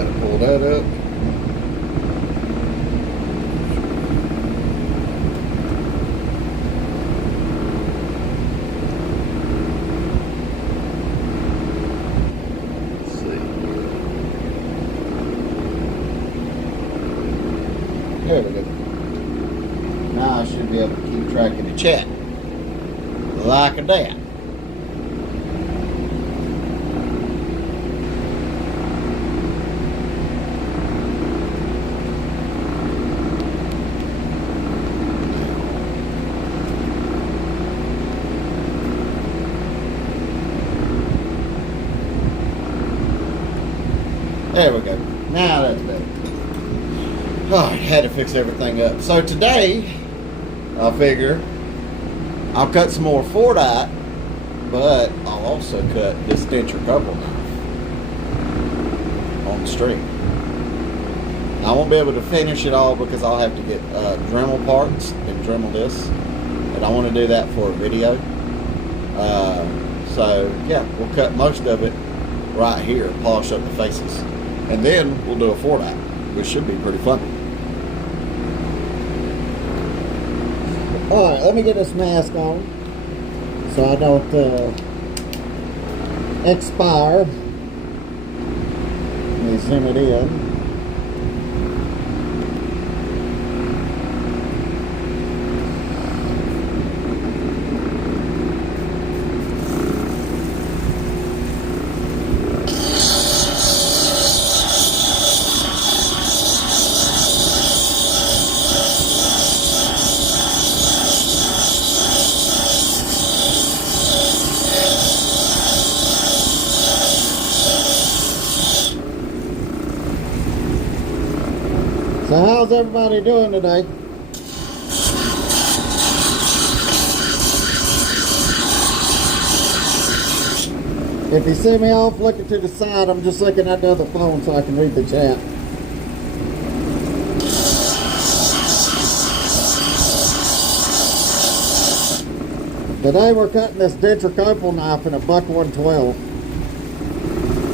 Gotta pull that up. There we go. Now I should be able to keep track of the chat. Like that. There we go. Now that's better. Oh, I had to fix everything up. So today, I figure I'll cut some more Fordite, but I'll also cut this denture couple knife on the string. Now, I won't be able to finish it all because I'll have to get Dremel parts and Dremel this, and I want to do that for a video. So yeah, we'll cut most of it right here, polish up the faces, and then we'll do a Fordite, which should be pretty fun. Alright, let me get this mask on so I don't expire. Let me zoom it in. So how's everybody doing today? If you see me off looking to the side, I'm just looking at the other phone so I can read the chat. Today we're cutting this denture copal knife in a buck 112.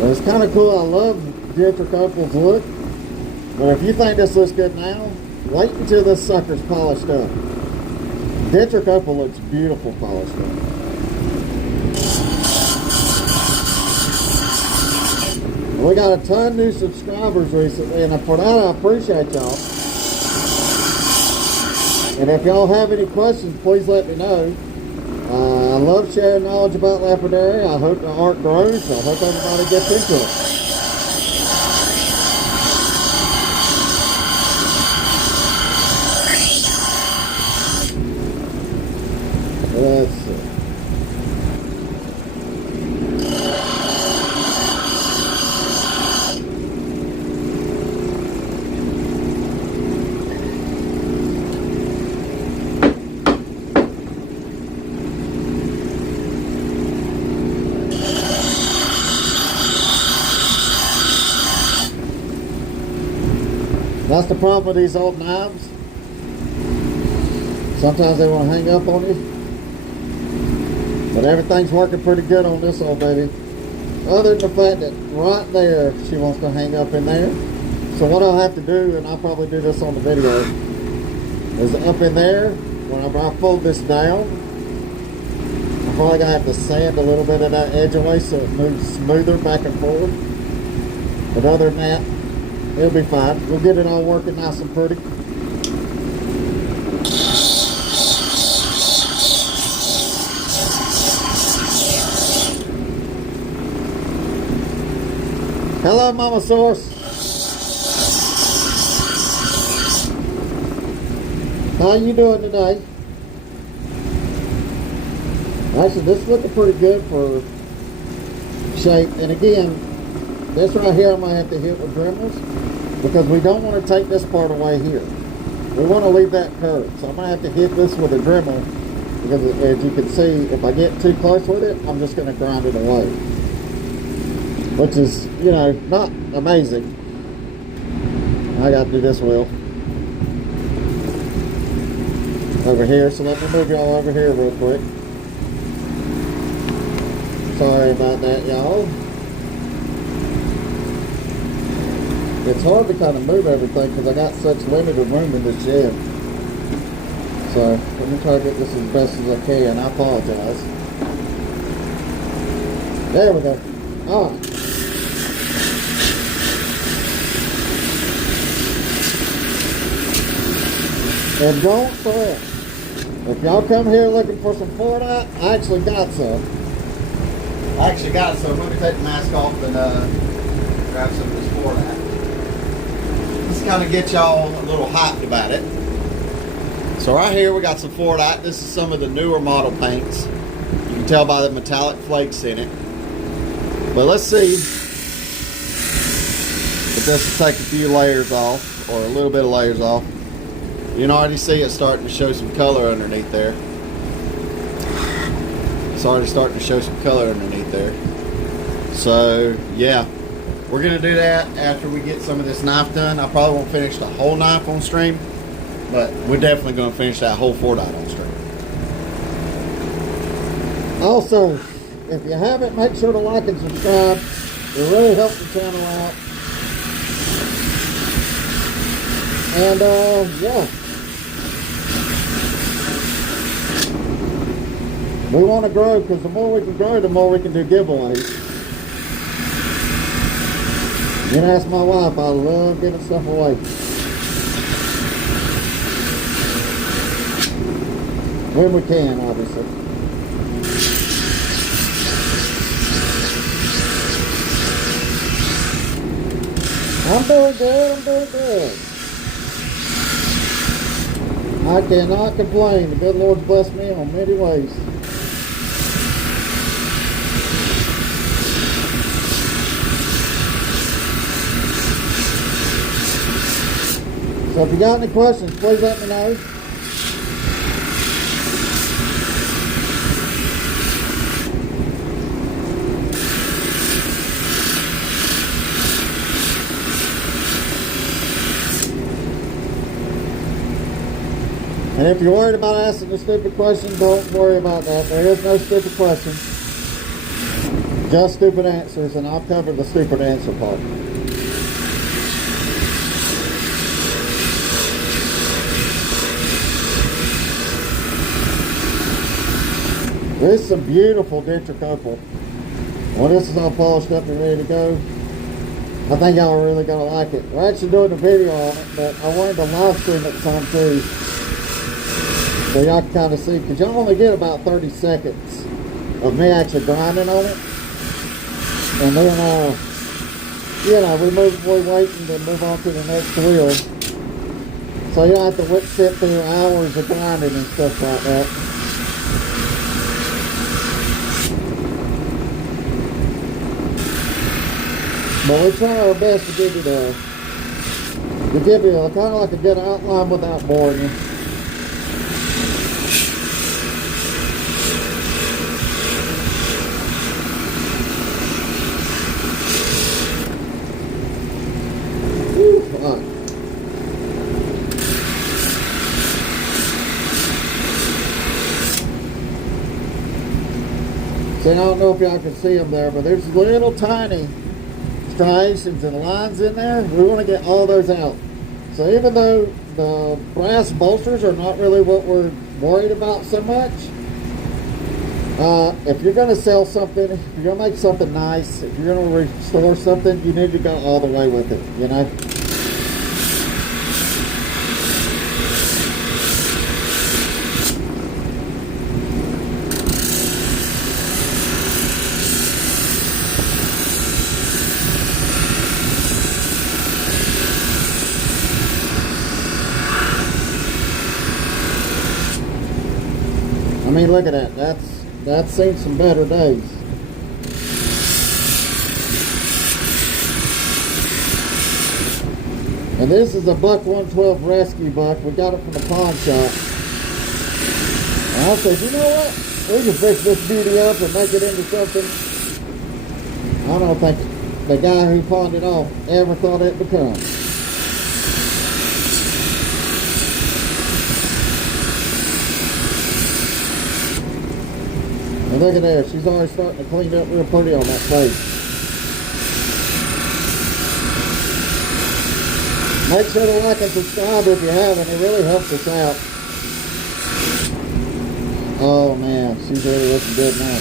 It's kind of cool. I love denture copal's look. But if you think this looks good now, wait until this sucker's polished up. Denture copal looks beautiful polished up. We got a ton of new subscribers recently, and for that I appreciate y'all. And if y'all have any questions, please let me know. I love sharing knowledge about lapidary. I hope the art grows. I hope everybody gets into it. Let's see. That's the problem with these old knives. Sometimes they want to hang up on you. But everything's working pretty good on this old baby. Other than the fact that right there, she wants to hang up in there. So what I'll have to do, and I'll probably do this on the video, is up in there, whenever I fold this down, I'm probably going to have to sand a little bit of that edge away so it moves smoother back and forward. But other than that, it'll be fine. We'll get it all working nice and pretty. Hello, Mama Source. How you doing today? Actually, this is looking pretty good for shape. And again, this right here I'm going to have to hit with Dremels because we don't want to take this part away here. We want to leave that curved. So I'm going to have to hit this with a Dremel because as you can see, if I get too close with it, I'm just going to grind it away. Which is, you know, not amazing. I got to do this wheel over here, so let me move y'all over here real quick. Sorry about that, y'all. it's hard to kind of move everything because I got such limited room in this shed. So let me try to get this as best as I can. I apologize. There we go. All right. And don't fret. If y'all come here looking for some Fordite, I actually got some. Let me take the mask off and grab some of this Fordite. Just kind of get y'all a little hyped about it. So right here we got some Fordite. This is some of the newer model paints. You can tell by the metallic flakes in it. But let's see if this will take a few layers off, or a little bit of layers off. You can already see it starting to show some color underneath there. It's already starting to show some color underneath there. So yeah, we're gonna do that after we get some of this knife done. I probably won't finish the whole knife on stream, but we're definitely gonna finish that whole Fordite on stream. Also, if you haven't, make sure to like and subscribe. It really helps the channel out. And yeah. We want to grow, because the more we can grow, the more we can do giveaways. You can ask my wife, I love giving stuff away. When we can, obviously. I'm doing good. I cannot complain. The good Lord's blessed me in many ways. So if you got any questions, please let me know. And if you're worried about asking a stupid question, don't worry about that. There is no stupid questions. Just stupid answers, and I'll cover the stupid answer part. This is a beautiful denture copal. When this is all polished up and ready to go, I think y'all are really going to like it. We're actually doing a video on it, but I wanted to live stream at the time too. So y'all can kind of see, because y'all only get about 30 seconds of me actually grinding on it. And then, you know, we're waiting to move on to the next wheel. So you don't have to sit through hours of grinding and stuff like that. But we try our best to give you kind of like a good outline without boring you. So I don't know if y'all can see them there, but there's little tiny striations and lines in there. We want to get all those out. So even though the brass bolsters are not really what we're worried about so much, if you're going to sell something, if you're going to make something nice, if you're going to restore something, you need to go all the way with it, you know? I mean, look at that. That's seen some better days. And this is a buck 112 rescue buck. We got it from the pawn shop. And I said, you know what? We can fix this beauty up and make it into something. I don't think the guy who pawned it off ever thought it'd become. And look at there, she's already starting to clean up real pretty on that face. Make sure to like and subscribe if you haven't. It really helps us out. Oh man, she's really looking good now.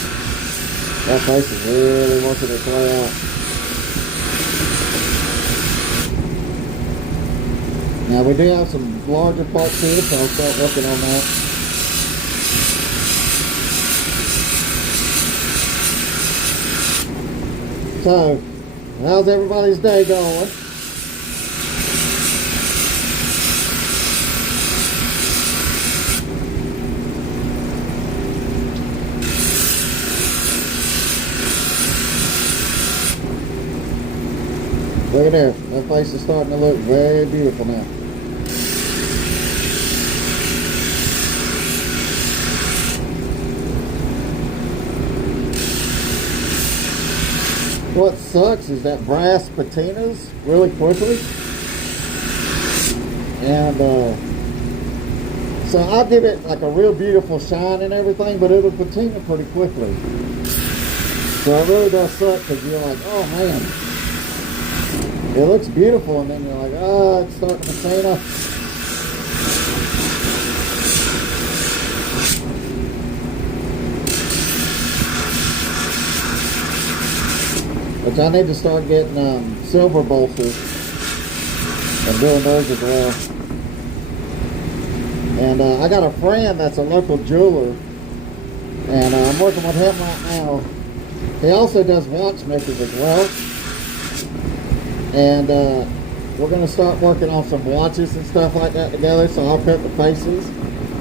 That face is really wanting to play out. Now we do have some larger parts here, so I'll start working on that. So, how's everybody's day going? Look at there, that face is starting to look very beautiful now. What sucks is that brass patinas really quickly. And so I'll give it like a real beautiful shine and everything, but it'll patina pretty quickly. So it really does suck because you're like, oh man, it looks beautiful, and then you're like, oh, it's starting to patina. Which I need to start getting silver bolsters and doing those as well. And I got a friend that's a local jeweler, and I'm working with him right now. He also does watchmakers as well. And we're going to start working on some watches and stuff like that together. So I'll cut the faces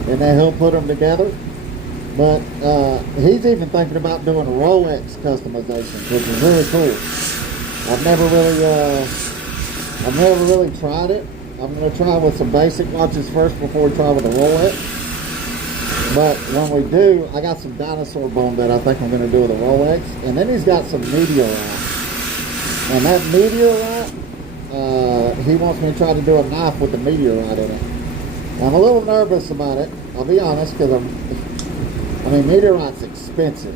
and then he'll put them together. But he's even thinking about doing a Rolex customization, which is really cool. I've never really tried it. I'm going to try with some basic watches first before we try with a Rolex. But when we do, I got some dinosaur bone that I think I'm going to do with a Rolex. And then he's got some meteorite. And that meteorite, he wants me to try to do a knife with the meteorite in it. I'm a little nervous about it, I'll be honest, because I mean, meteorite's expensive.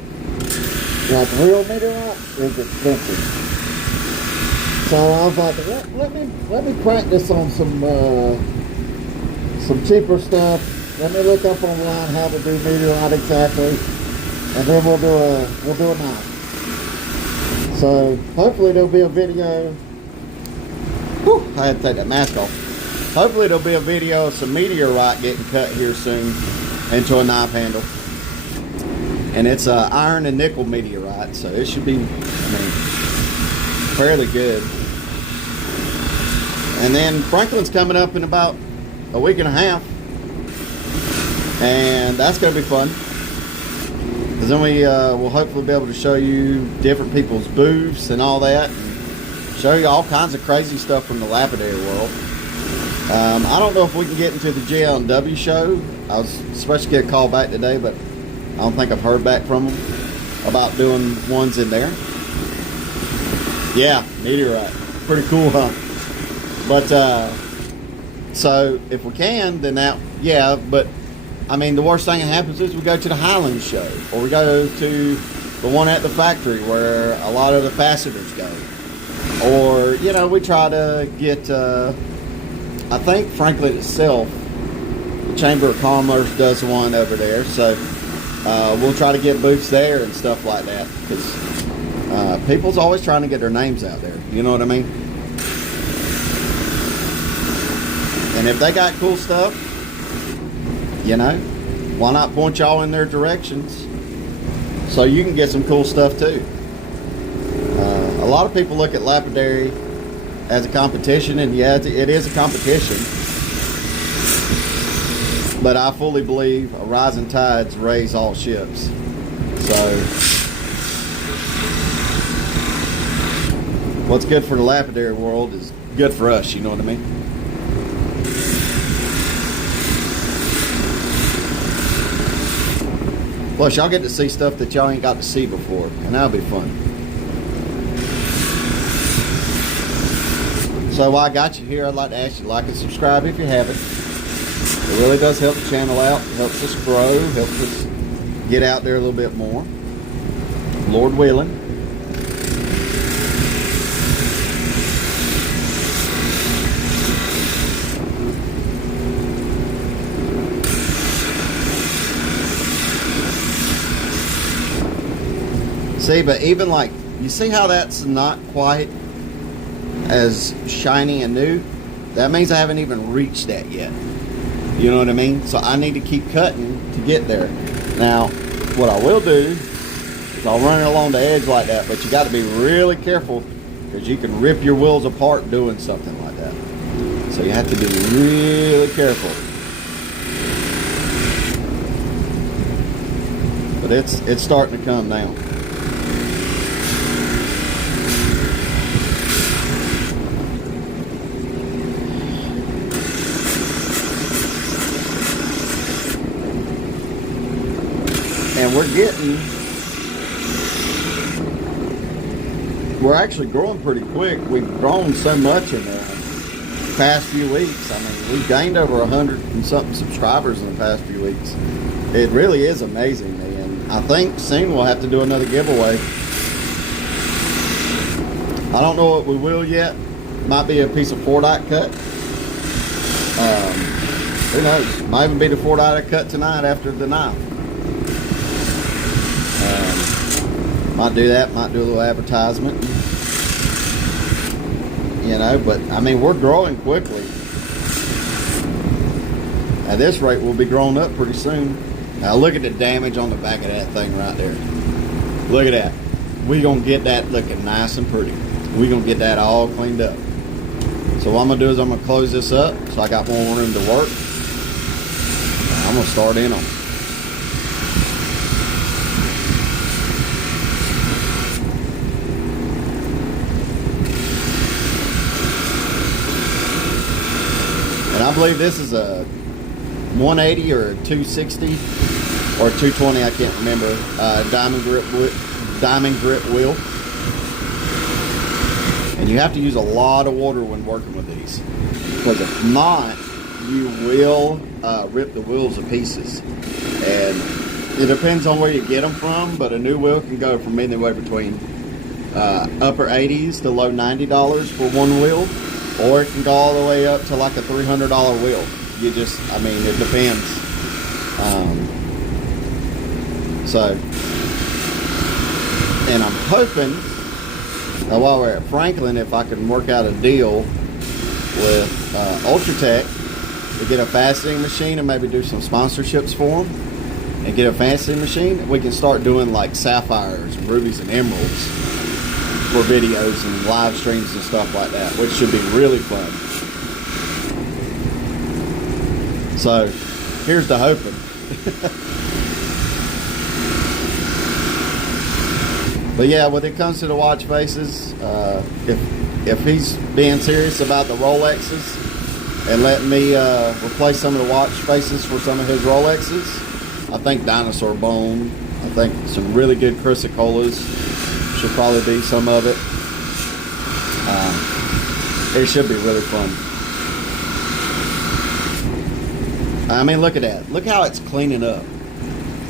Like real meteorite is expensive. So I was like, let me practice on some cheaper stuff. Let me look up online how to do meteorite exactly, and then we'll do a knife. So hopefully there'll be a video. Whew, I had to take that mask off. Hopefully there'll be a video of some meteorite getting cut here soon into a knife handle. And it's iron and nickel meteorite, so it should be, I mean, fairly good. And then Franklin's coming up in about a week and a half, and that's going to be fun. Because then we will hopefully be able to show you different people's booths and all that, and show you all kinds of crazy stuff from the lapidary world. I don't know if we can get into the JL&W show. I was supposed to get a call back today, but I don't think I've heard back from them about doing ones in there. Yeah, meteorite. Pretty cool, huh? But, so if we can, then that, yeah, but I mean, the worst thing that happens is we go to the Highlands show, or we go to the one at the factory where a lot of the fasteners go. Or, you know, we try to get, I think Franklin itself, the Chamber of Commerce does one over there, so we'll try to get booths there and stuff like that, because people's always trying to get their names out there, you know what I mean? And if they got cool stuff, you know, why not point y'all in their directions so you can get some cool stuff too? A lot of people look at lapidary as a competition, and yeah, it is a competition. But I fully believe a rising tides raise all ships. So what's good for the lapidary world is good for us, you know what I mean? Plus, y'all get to see stuff that y'all ain't got to see before, and that'll be fun. So while I got you here, I'd like to ask you to like and subscribe if you haven't. It really does help the channel out, helps us grow, helps us get out there a little bit more. Lord willing. See, but even like, you see how that's not quite as shiny and new? That means I haven't even reached that yet. You know what I mean? So I need to keep cutting to get there. Now, what I will do is I'll run it along the edge like that, but you got to be really careful because you can rip your wheels apart doing something like that. So you have to be really careful. But it's starting to come down. And we're actually growing pretty quick. We've grown so much in the past few weeks. I mean, we've gained over 100 and something subscribers in the past few weeks. It really is amazing me, and I think soon we'll have to do another giveaway. I don't know what we will yet. Might be a piece of Fordite cut. Who knows? Might even be the Fordite I cut tonight after the knife. Might do that, might do a little advertisement. You know, but I mean, we're growing quickly. At this rate, we'll be growing up pretty soon. Now look at the damage on the back of that thing right there. Look at that. We're going to get that looking nice and pretty. We're going to get that all cleaned up. So what I'm going to do is I'm going to close this up so I got more room to work. I'm going to start in on it. And I believe this is a 180 or a 260 or a 220, I can't remember, diamond grip wheel. And you have to use a lot of water when working with these, because if not, you will rip the wheels to pieces. And it depends on where you get them from, but a new wheel can go from anywhere between upper 80s to low $90 for one wheel. Or it can go all the way up to like a $300 wheel. You just, I mean, it depends. And I'm hoping, while we're at Franklin, if I can work out a deal with Ultratech to get a faceting machine and maybe do some sponsorships for them, and get a faceting machine, we can start doing like sapphires, and rubies, and emeralds for videos and live streams and stuff like that, which should be really fun. So here's the hoping. But yeah, when it comes to the watch faces, if he's being serious about the Rolexes and letting me replace some of the watch faces for some of his Rolexes, I think Dinosaur Bone, I think some really good Chrysocolas should probably be some of it. It should be really fun. I mean, look at that. Look how it's cleaning up.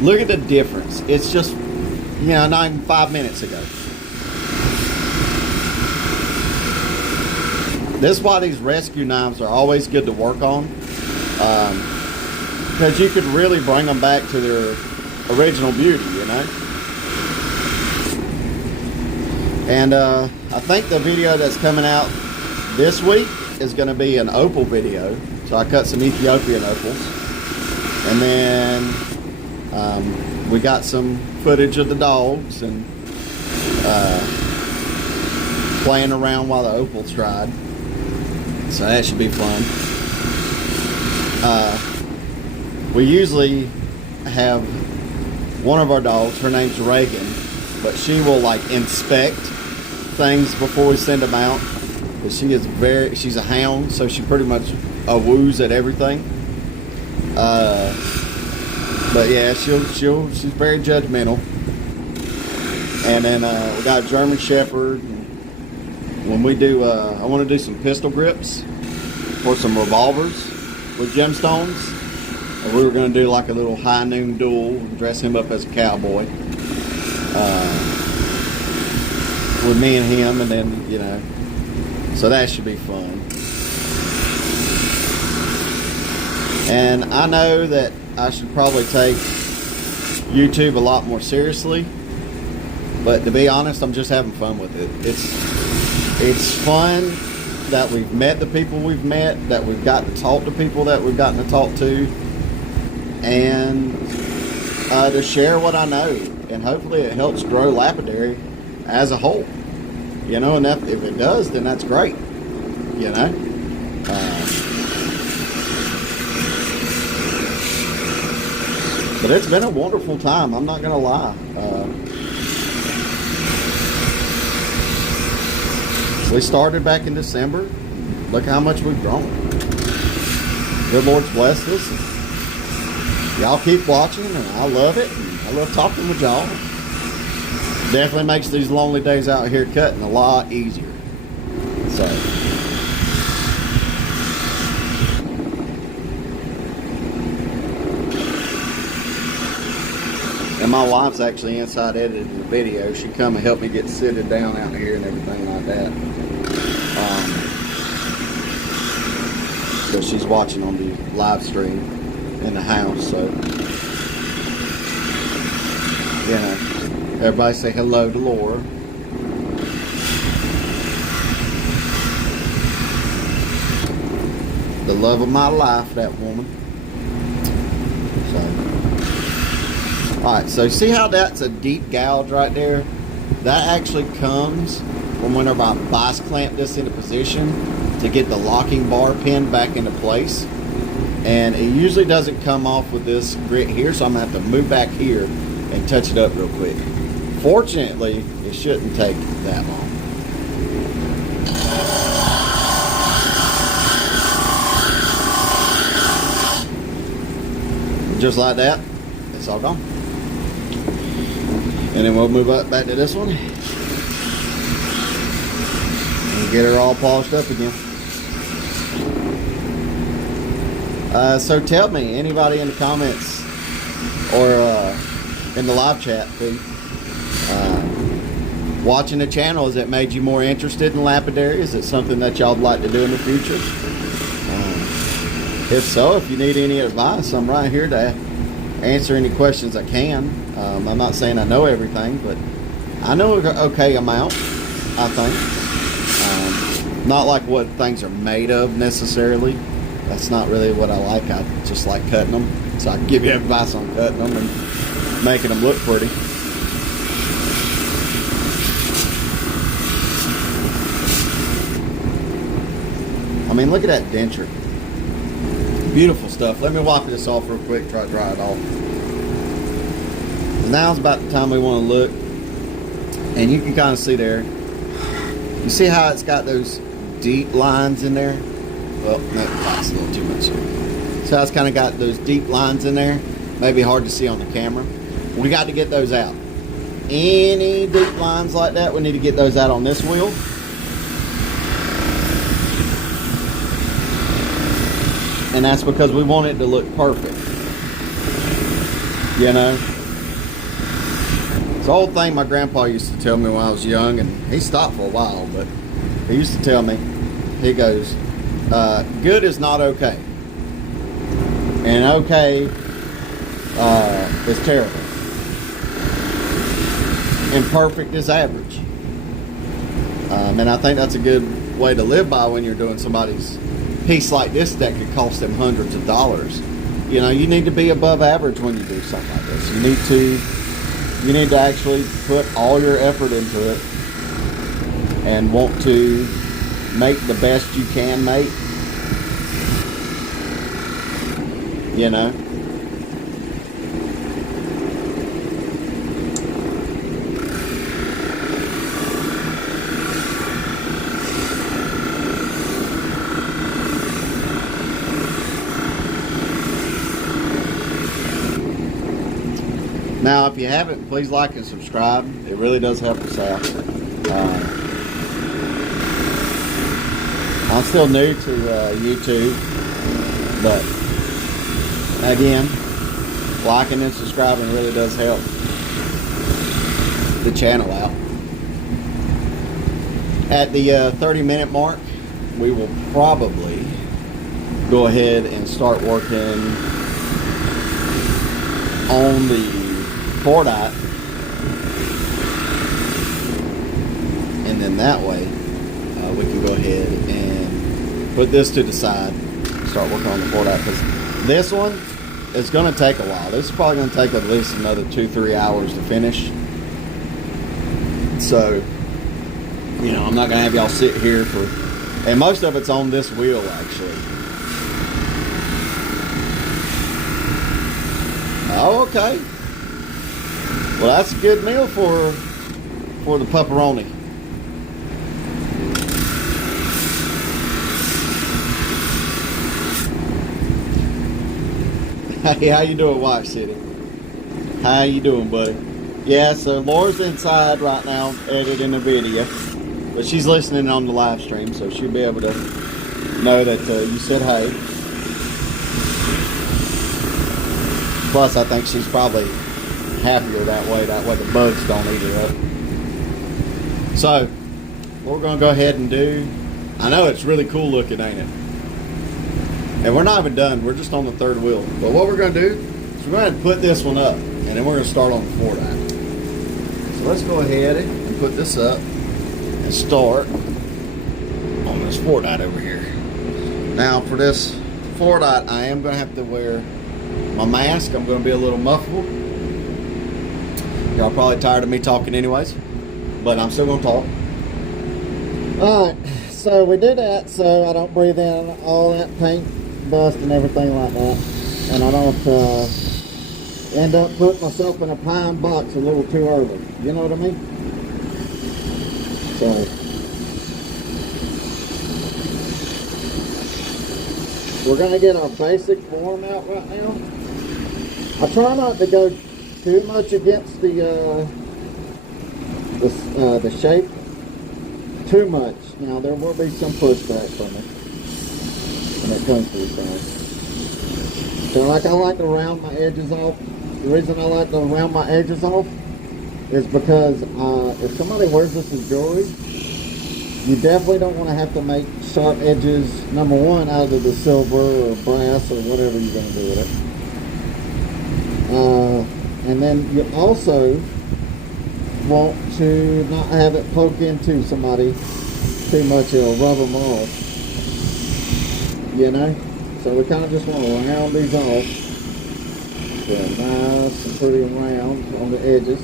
Look at the difference. It's just, you know, not even 5 minutes ago. This is why these rescue knives are always good to work on. Because you could really bring them back to their original beauty, you know. And I think the video that's coming out this week is going to be an opal video. So I cut some Ethiopian opals. And then we got some footage of the dogs and playing around while the opals dried. So that should be fun. We usually have one of our dogs, her name's Reagan, but she will like inspect things before we send them out. But she's a hound, so she pretty much woos at everything. But yeah, she's very judgmental. And then we got a German Shepherd. When we do, I want to do some pistol grips for some revolvers with gemstones. And we were going to do like a little high noon duel and dress him up as a cowboy. With me and him, and then, you know, so that should be fun. And I know that I should probably take YouTube a lot more seriously. But to be honest, I'm just having fun with it. It's fun that we've met the people we've met, that we've gotten to talk to people that we've gotten to talk to, and to share what I know. And hopefully it helps grow Lapidary as a whole. You know, and if it does, then that's great. You know? But it's been a wonderful time, I'm not going to lie. We started back in December. Look how much we've grown. Good Lord's blessed us. Y'all keep watching, and I love it. And I love talking with y'all. Definitely makes these lonely days out here cutting a lot easier. So. And my wife's actually inside editing the video. She come and help me get seated down out here and everything like that. So she's watching on the live stream in the house. So, you know, everybody say hello to Laura. The love of my life, that woman. So, alright, so see how that's a deep gouge right there? That actually comes from whenever I vice clamp this into position to get the locking bar pinned back into place. And it usually doesn't come off with this grit here, so I'm going to have to move back here and touch it up real quick. Fortunately, it shouldn't take that long. Just like that, it's all gone. And then we'll move up back to this one and get her all polished up again. So tell me, anybody in the comments or in the live chat, please, watching the channel, has it made you more interested in lapidary? Is it something that y'all would like to do in the future? If so, if you need any advice, I'm right here to answer any questions I can. I'm not saying I know everything, but I know an okay amount, I think. Not like what things are made of necessarily. That's not really what I like. I just like cutting them. So I can give you advice on cutting them and making them look pretty. I mean, look at that denture. Beautiful stuff. Let me wipe this off real quick, try to dry it off. Now's about the time we want to look. And you can kind of see there. You see how it's got those deep lines in there? Well, that's a little too much here. So it's kind of got those deep lines in there. Maybe hard to see on the camera. We got to get those out. Any deep lines like that, we need to get those out on this wheel. And that's because we want it to look perfect. You know? It's the old thing my grandpa used to tell me when I was young, and he stopped for a while, but he used to tell me, he goes, good is not okay. And okay is terrible. And perfect is average. And I think that's a good way to live by when you're doing somebody's piece like this that could cost them hundreds of dollars. You know, you need to be above average when you do something like this. You need to actually put all your effort into it and want to make the best you can make. You know? Now, if you haven't, please like and subscribe. It really does help us out. I'm still new to YouTube, but again, liking and subscribing really does help the channel out. At the 30-minute mark, we will probably go ahead and start working on the Fordite and then that way we can go ahead and put this to the side, start working on the Fordite, because this one is going to take a while. This is probably going to take at least another 2-3 hours to finish. So, you know, I'm not going to have y'all sit here for, and most of it's on this wheel actually. Oh, okay. Well, that's a good meal for the pepperoni. Hey, how you doing, White City? How you doing, buddy? Yeah, so Laura's inside right now editing a video, but she's listening on the live stream, so she'll be able to know that you said hey. Plus, I think she's probably happier that way the bugs don't eat her up. So, what we're going to go ahead and do, I know it's really cool looking, ain't it? And we're not even done, we're just on the third wheel. But what we're going to do is we're going to put this one up, and then we're going to start on the Fordite. So let's go ahead and put this up and start on this Fordite over here. Now for this Fordite, I am going to have to wear my mask. I'm going to be a little muffled. Y'all probably tired of me talking anyways, but I'm still going to talk. Alright, so we do that so I don't breathe in all that paint dust and everything like that, and I don't end up putting myself in a pine box a little too early. You know what I mean? So we're going to get our basic form out right now. I try not to go too much against the shape too much. Now there will be some pushback from it when it comes to these things. So like I like to round my edges off. The reason I like to round my edges off is because if somebody wears this as jewelry, you definitely don't want to have to make sharp edges, number one, out of the silver or brass or whatever you're going to do with it. And then you also want to not have it poke into somebody too much, it'll rub them off, you know. So we kind of just want to round these off, get nice and pretty round on the edges.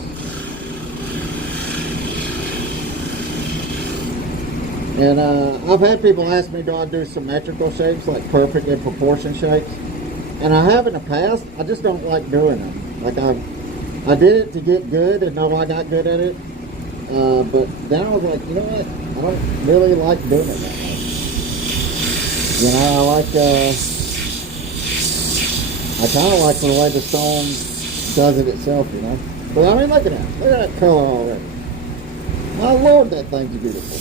And I've had people ask me, do I do symmetrical shapes, like perfect in proportion shapes? And I have in the past. I just don't like doing them. Like I did it to get good and know I got good at it. But then I was like, you know what? I don't really like doing it that much. You know, I kind of like the way the stone does it itself, you know. But I mean, look at that. Look at that color already. My Lord, that thing's beautiful.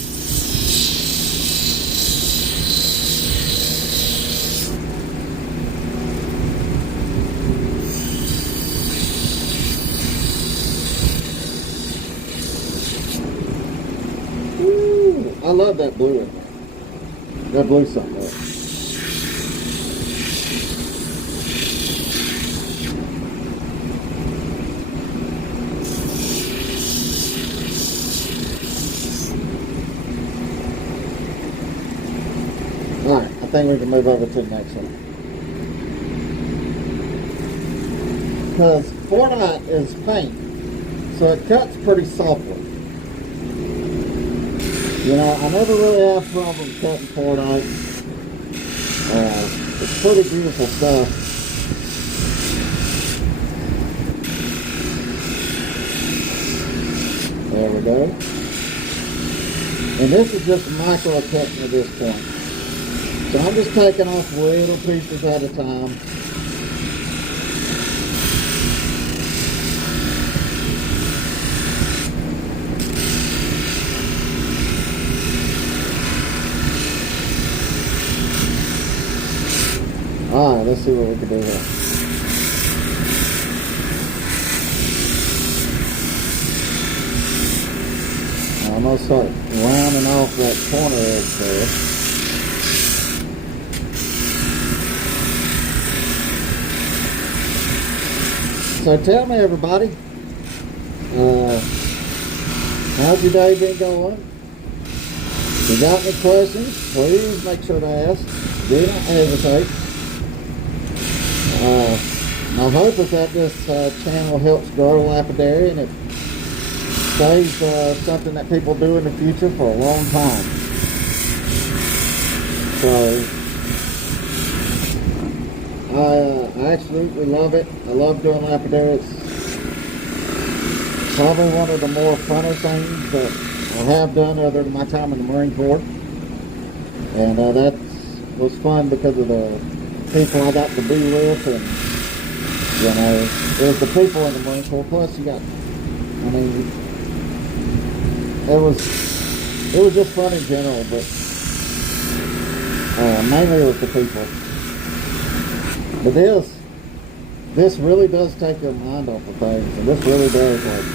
I love that blue in there. That blue's something else. Alright, I think we can move over to the next one. Because Fordite is paint, so it cuts pretty softly. You know, I never really have problems cutting Fordite. It's pretty beautiful stuff. There we go. And this is just micro cutting at this point. So I'm just taking off little pieces at a time. Alright, let's see what we can do here. I'm going to start rounding off that corner edge there. So tell me, everybody, how's your day been going? If you got any questions, please make sure to ask. Do not hesitate. My hope is that this channel helps grow lapidary and it stays something that people do in the future for a long time. So, I absolutely love it. I love doing lapidary. It's probably one of the more funner things that I have done other than my time in the Marine Corps. And that was fun because of the people I got to be with, and you know, there's the people in the Marine Corps. Plus, you got, I mean, it was just fun in general, but mainly it was the people. But this really does take your mind off of things, and this really does like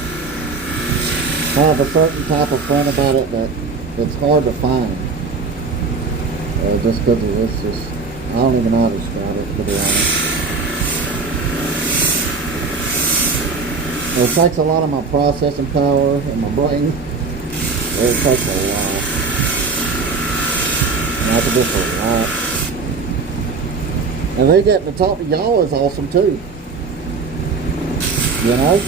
have a certain type of fun about it that it's hard to find. Just because it's just, I don't even know how to describe it, to be honest. It takes a lot of my processing power and my brain. It takes a lot. And I have to do for a lot. And they getting to talk to y'all is awesome too. You know?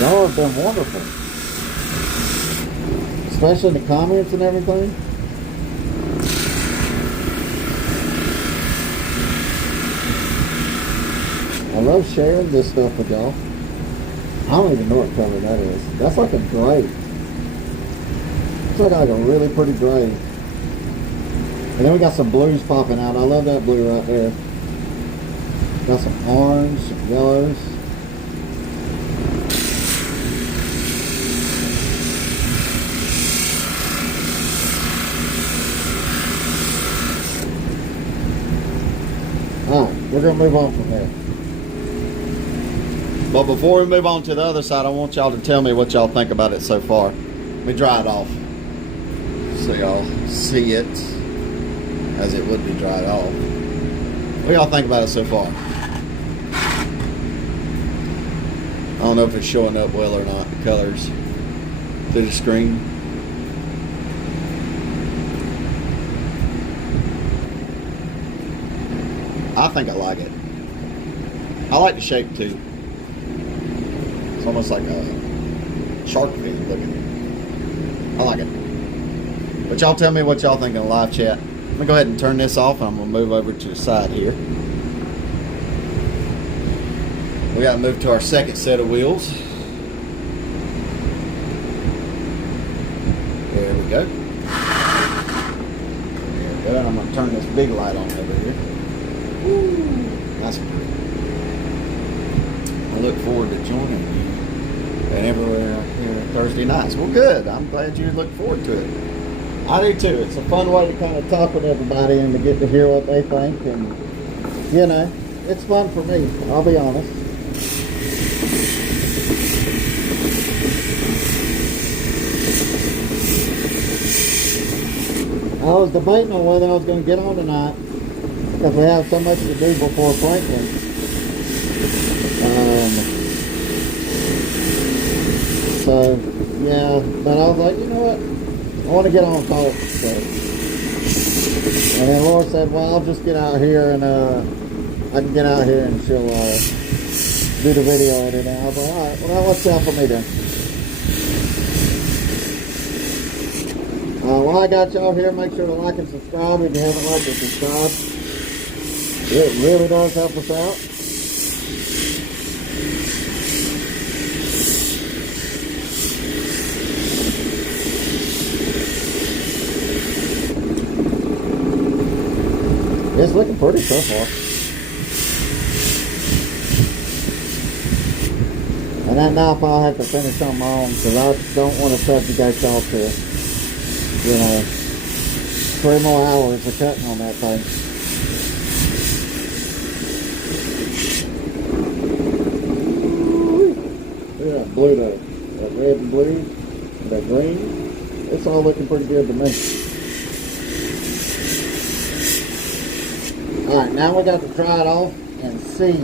Y'all have been wonderful. Especially in the comments and everything. I love sharing this stuff with y'all. I don't even know what color that is. That's like a gray. It's like a really pretty gray. And then we got some blues popping out. I love that blue right there. Got some orange, some yellows. Alright, we're going to move on from there. But before we move on to the other side, I want y'all to tell me what y'all think about it so far. Let me dry it off so y'all see it as it would be dried off. What y'all think about it so far? I don't know if it's showing up well or not, the colors through the screen. I think I like it. I like the shape too. It's almost like a shark fin looking. I like it. But y'all tell me what y'all think in the live chat. I'm gonna go ahead and turn this off, and I'm gonna move over to the side here. We gotta move to our second set of wheels. There we go. There we go. And I'm gonna turn this big light on over here. Woo, that's pretty. I look forward to joining you whenever we're here Thursday nights. Well, good. I'm glad you look forward to it. I do too. It's a fun way to kind of talk with everybody and to get to hear what they think. And, you know, it's fun for me. I'll be honest. I was debating on whether I was going to get on tonight because we have so much to do before Franklin. So, yeah, but I was like, you know what? I want to get on and talk. So. And then Laura said, well, I'll just get out here and I can get out here and she'll do the video editing. I was like, all right, well, that works out for me then. While I got y'all here, make sure to like and subscribe if you haven't liked and subscribed. It really does help us out. It's looking pretty so far. And that knife I'll have to finish on my own because I don't want to subjugate y'all to, you know, 3 more hours of cutting on that thing. Look at that blue though. That red and blue, and that green. It's all looking pretty good to me. Alright, now we got to dry it off and see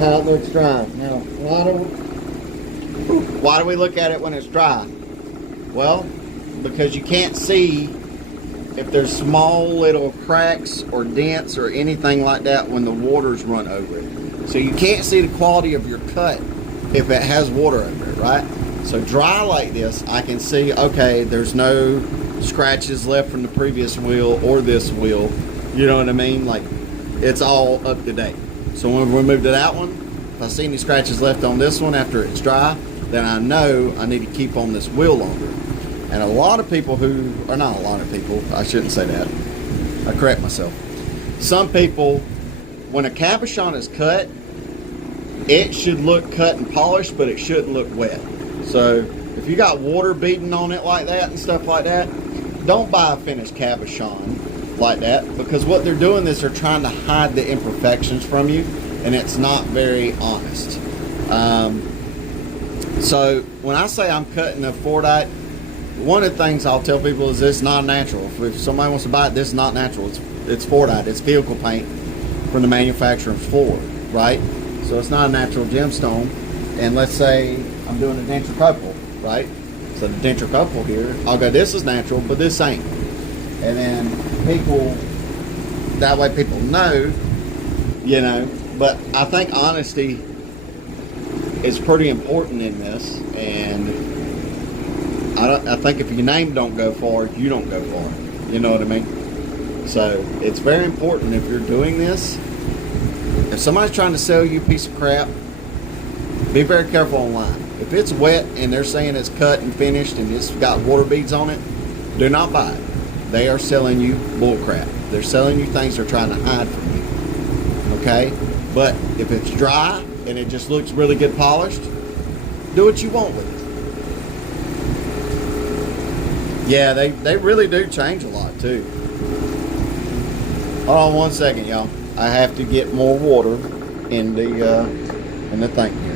how it looks dry. Now, a lot of Why do we look at it when it's dry? Well, because you can't see if there's small little cracks or dents or anything like that when the water's run over it. So you can't see the quality of your cut if it has water over it, right? So dry like this, I can see, okay, there's no scratches left from the previous wheel or this wheel. You know what I mean? Like, it's all up to date. So when we move to that one, if I see any scratches left on this one after it's dry, then I know I need to keep on this wheel longer. And a lot of people who, or not a lot of people, I shouldn't say that. I correct myself. Some people, when a cabochon is cut, it should look cut and polished, but it shouldn't look wet. So if you got water beading on it like that and stuff like that, don't buy a finished cabochon like that, because what they're doing is they're trying to hide the imperfections from you, and it's not very honest. So when I say I'm cutting a Fordite, one of the things I'll tell people is this is not natural. If somebody wants to buy it, this is not natural. It's Fordite. It's vehicle paint from the manufacturer's floor, right? So it's not a natural gemstone. And let's say I'm doing a denture couple, right? So the denture couple here, I'll go, this is natural, but this ain't. And then people, that way people know, you know. But I think honesty is pretty important in this, and I think if your name don't go far, you don't go far. You know what I mean? So it's very important if you're doing this. If somebody's trying to sell you a piece of crap, be very careful online. If it's wet and they're saying it's cut and finished and it's got water beads on it, do not buy it. They are selling you bull crap. They're selling you things they're trying to hide from you. Okay? But if it's dry and it just looks really good polished, do what you want with it. Yeah, they really do change a lot too. Hold on one second, y'all. I have to get more water in the tank here.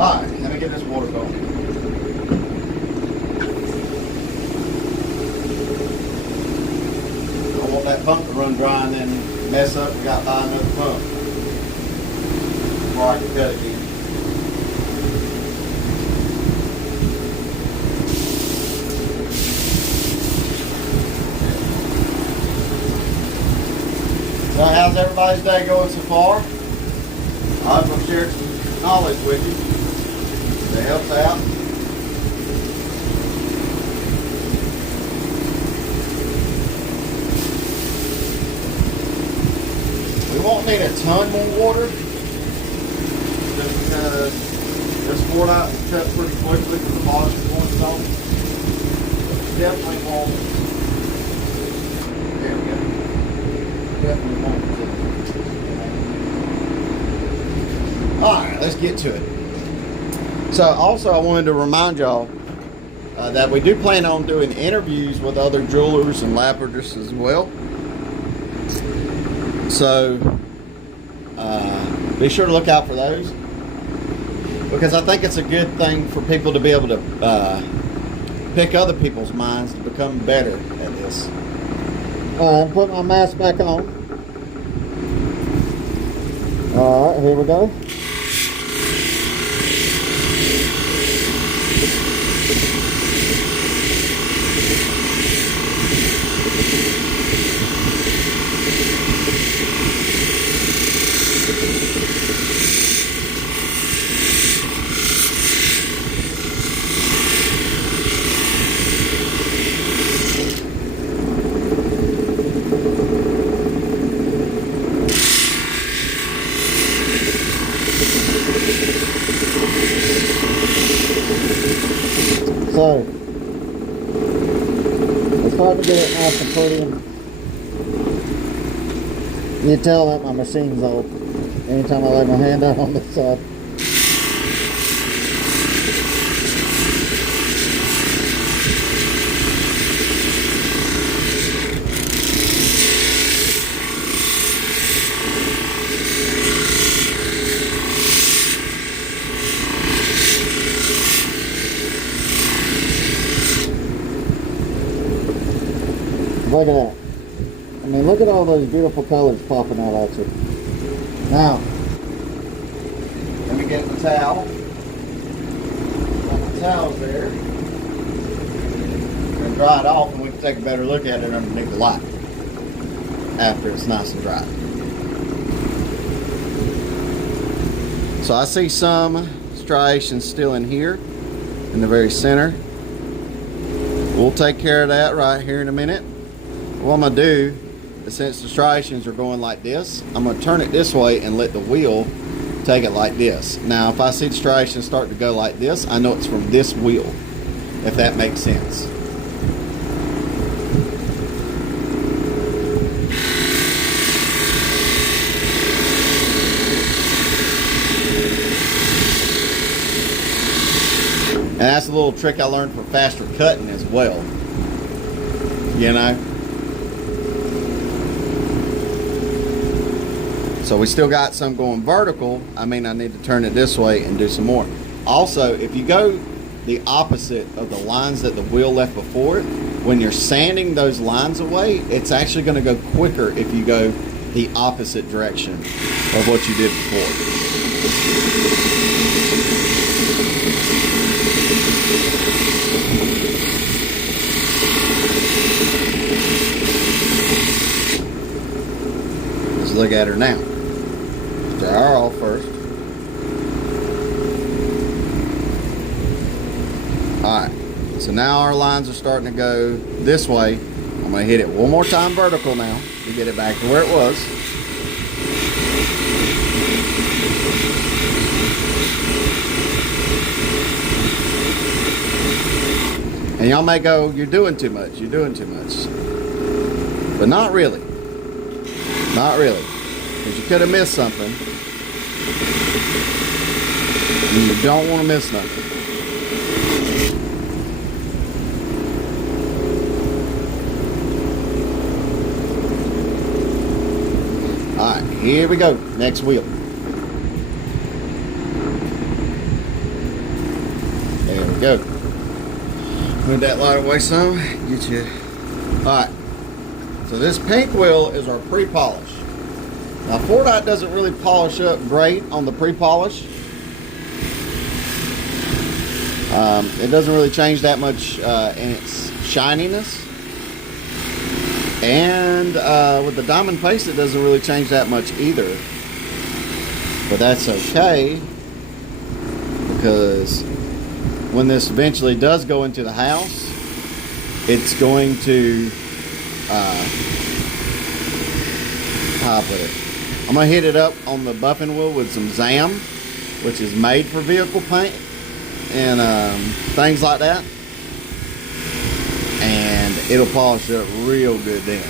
Alright, let me get this water going. I don't want that pump to run dry and then mess up and got to buy another pump before I can cut it again. So how's everybody's day going so far? I hope I've shared some knowledge with you that helps out. We won't need a ton more water just because this Fordite is cut pretty quickly for the polishing points on. Definitely won't. There we go. Definitely won't. Alright, let's get to it. So also I wanted to remind y'all that we do plan on doing interviews with other jewelers and lapidaries as well. So be sure to look out for those, because I think it's a good thing for people to be able to pick other people's minds to become better at this. I'm putting my mask back on. Alright, here we go. So, it's hard to get it nice and pretty. You tell that my machine's old. Anytime I lay my hand out on this side. Look at that. I mean, look at all those beautiful colors popping out at you. Now, let me get the towel. Got the towels there. And dry it off, and we can take a better look at it underneath the light after it's nice and dry. So I see some striations still in here, in the very center. We'll take care of that right here in a minute. What I'm going to do is, since the striations are going like this, I'm going to turn it this way and let the wheel take it like this. Now, if I see the striations start to go like this, I know it's from this wheel, if that makes sense. And that's a little trick I learned for faster cutting as well. You know? So we still got some going vertical. I mean, I need to turn it this way and do some more. Also, if you go the opposite of the lines that the wheel left before it, when you're sanding those lines away, it's actually going to go quicker if you go the opposite direction of what you did before. Let's look at her now. Dry her off first. Alright, so now our lines are starting to go this way. I'm going to hit it one more time vertical now to get it back to where it was. And y'all may go, you're doing too much, you're doing too much. But not really. Not really. Because you could have missed something. And you don't want to miss nothing. Alright, here we go. Next wheel. There we go. Move that light away some. Get you. Alright. So this pink wheel is our pre-polish. Now Fordite doesn't really polish up great on the pre-polish. It doesn't really change that much in its shininess. And with the diamond paste, it doesn't really change that much either. But that's okay, because when this eventually does go into the house, it's going to how I put it, I'm going to hit it up on the buffing wheel with some Zam, which is made for vehicle paint and things like that, and it'll polish it up real good then.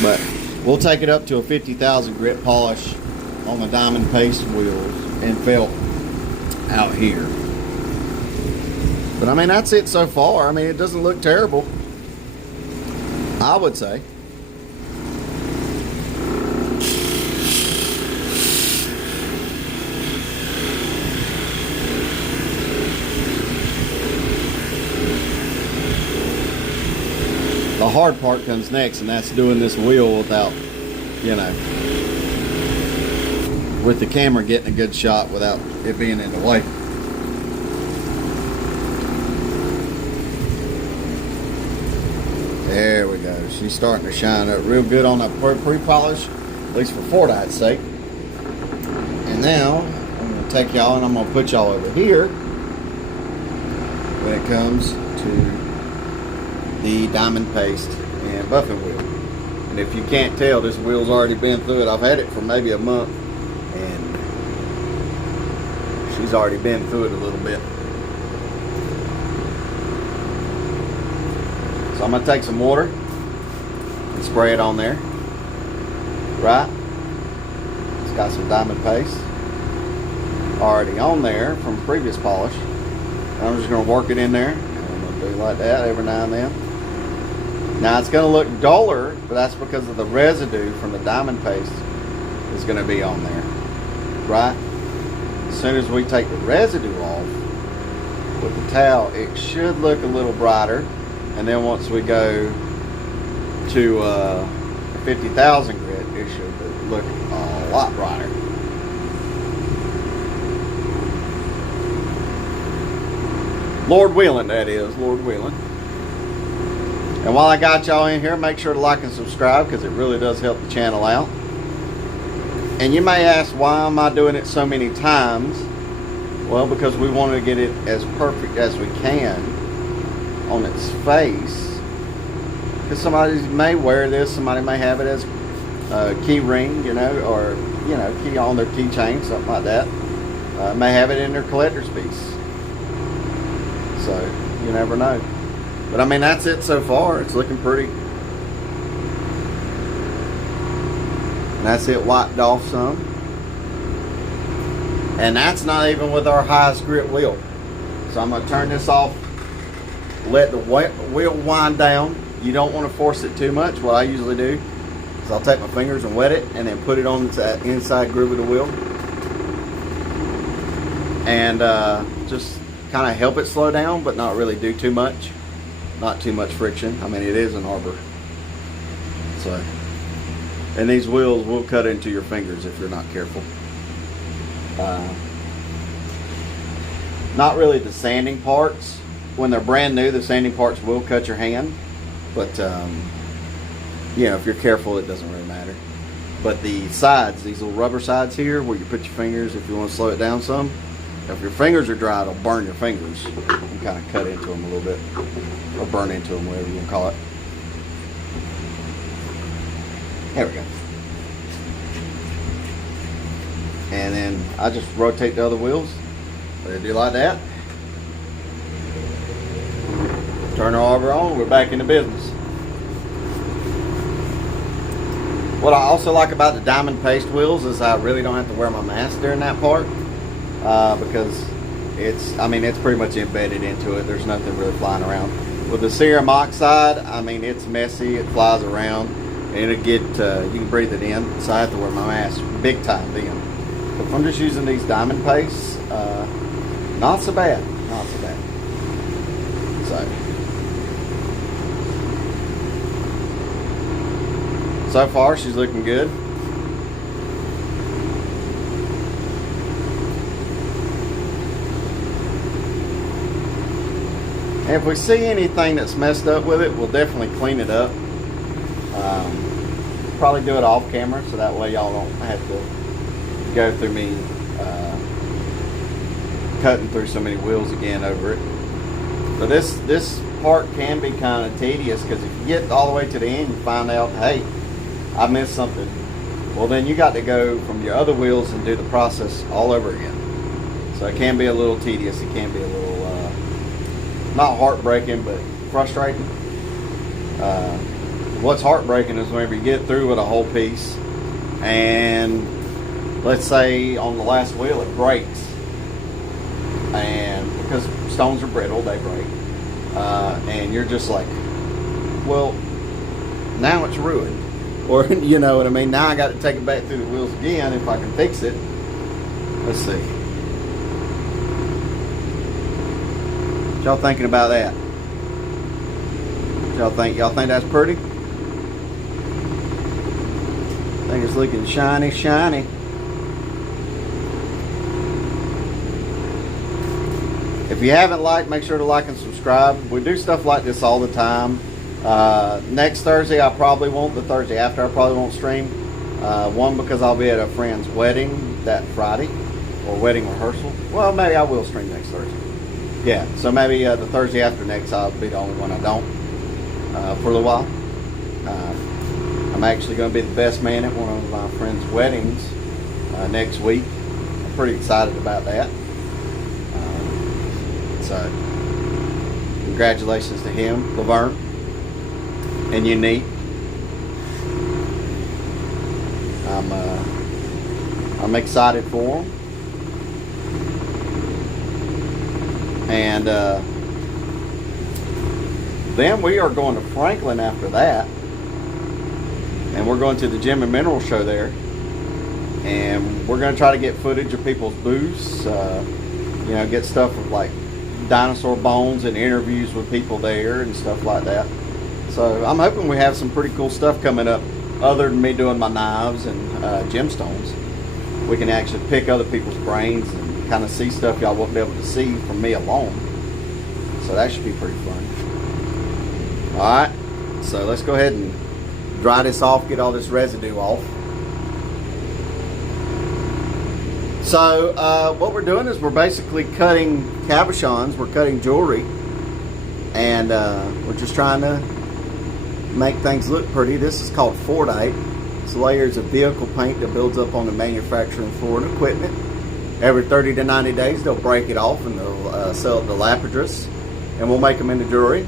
But we'll take it up to a 50,000 grit polish on the diamond paste wheels and felt out here. But I mean, that's it so far. I mean, it doesn't look terrible, I would say. The hard part comes next, and that's doing this wheel without, you know, with the camera getting a good shot without it being in the way. There we go. She's starting to shine up real good on that pre-polish, at least for Fordite's sake. And now I'm going to take y'all and I'm going to put y'all over here when it comes to the diamond paste and buffing wheel. And if you can't tell, this wheel's already been through it. I've had it for maybe a month, and she's already been through it a little bit. So I'm going to take some water and spray it on there. Right? It's got some diamond paste already on there from previous polish. I'm just going to work it in there. I'm going to do like that every now and then. Now it's going to look duller, but that's because of the residue from the diamond paste is going to be on there. Right? As soon as we take the residue off with the towel, it should look a little brighter. And then once we go to 50,000 grit, it should look a lot brighter. Lord willing, that is, Lord willing. And while I got y'all in here, make sure to like and subscribe, because it really does help the channel out. And you may ask, why am I doing it so many times? Well, because we want to get it as perfect as we can on its face. Because somebody may wear this, somebody may have it as a key ring, you know, or, you know, key on their keychain, something like that. May have it in their collector's piece. So, you never know. But I mean, that's it so far. It's looking pretty. And that's it wiped off some. And that's not even with our highest grip wheel. So I'm going to turn this off, let the wheel wind down. You don't want to force it too much. What I usually do is I'll take my fingers and wet it and then put it on the inside groove of the wheel. And just kind of help it slow down, but not really do too much. Not too much friction. I mean, it is an arbor. So, and these wheels will cut into your fingers if you're not careful. Not really the sanding parts. When they're brand new, the sanding parts will cut your hand. But, you know, if you're careful, it doesn't really matter. But the sides, these little rubber sides here, where you put your fingers, if you want to slow it down some, if your fingers are dry, it'll burn your fingers. You can kind of cut into them a little bit. Or burn into them, whatever you want to call it. There we go. And then I just rotate the other wheels. Let it do like that. Turn our arbor on, we're back into business. What I also like about the diamond paste wheels is I really don't have to wear my mask during that part. Because it's pretty much embedded into it. There's nothing really flying around. With the cerium oxide, I mean, it's messy, it flies around, and it'll get, you can breathe it in, so I have to wear my mask big time then. But if I'm just using these diamond pastes, not so bad, not so bad. So far, she's looking good. And if we see anything that's messed up with it, we'll definitely clean it up. Probably do it off camera, so that way y'all don't have to go through me cutting through so many wheels again over it. So this part can be kind of tedious, because if you get all the way to the end, you find out, hey, I missed something. Well, then you got to go from your other wheels and do the process all over again. So it can be a little tedious. It can be a little not heartbreaking, but frustrating. What's heartbreaking is whenever you get through with a whole piece, and let's say on the last wheel it breaks, and because stones are brittle, they break, and you're just like, well, now it's ruined. Or, you know what I mean, now I got to take it back through the wheels again if I can fix it. Let's see. What y'all thinking about that? What y'all think? Y'all think that's pretty? I think it's looking shiny, shiny. If you haven't liked, make sure to like and subscribe. We do stuff like this all the time. Next Thursday I probably won't. The Thursday after I probably won't stream. One, because I'll be at a friend's wedding that Friday, or wedding rehearsal. Well, maybe I will stream next Thursday. Yeah, so maybe the Thursday after next I'll be the only one I don't for a little while. I'm actually going to be the best man at one of my friend's weddings next week. I'm pretty excited about that. So, congratulations to him, Laverne, and Unique. I'm excited for them. And then we are going to Franklin after that, and we're going to the Gem and Mineral Show there, and we're going to try to get footage of people's booths, you know, get stuff of like dinosaur bones and interviews with people there and stuff like that. So I'm hoping we have some pretty cool stuff coming up other than me doing my knives and gemstones. We can actually pick other people's brains and kind of see stuff y'all won't be able to see from me alone. So that should be pretty fun. Alright, so let's go ahead and dry this off, get all this residue off. So what we're doing is we're basically cutting cabochons, we're cutting jewelry, and we're just trying to make things look pretty. This is called Fordite. It's layers of vehicle paint that builds up on the manufacturing floor and equipment. Every 30 to 90 days they'll break it off and they'll sell it to Lapidus, and we'll make them into jewelry.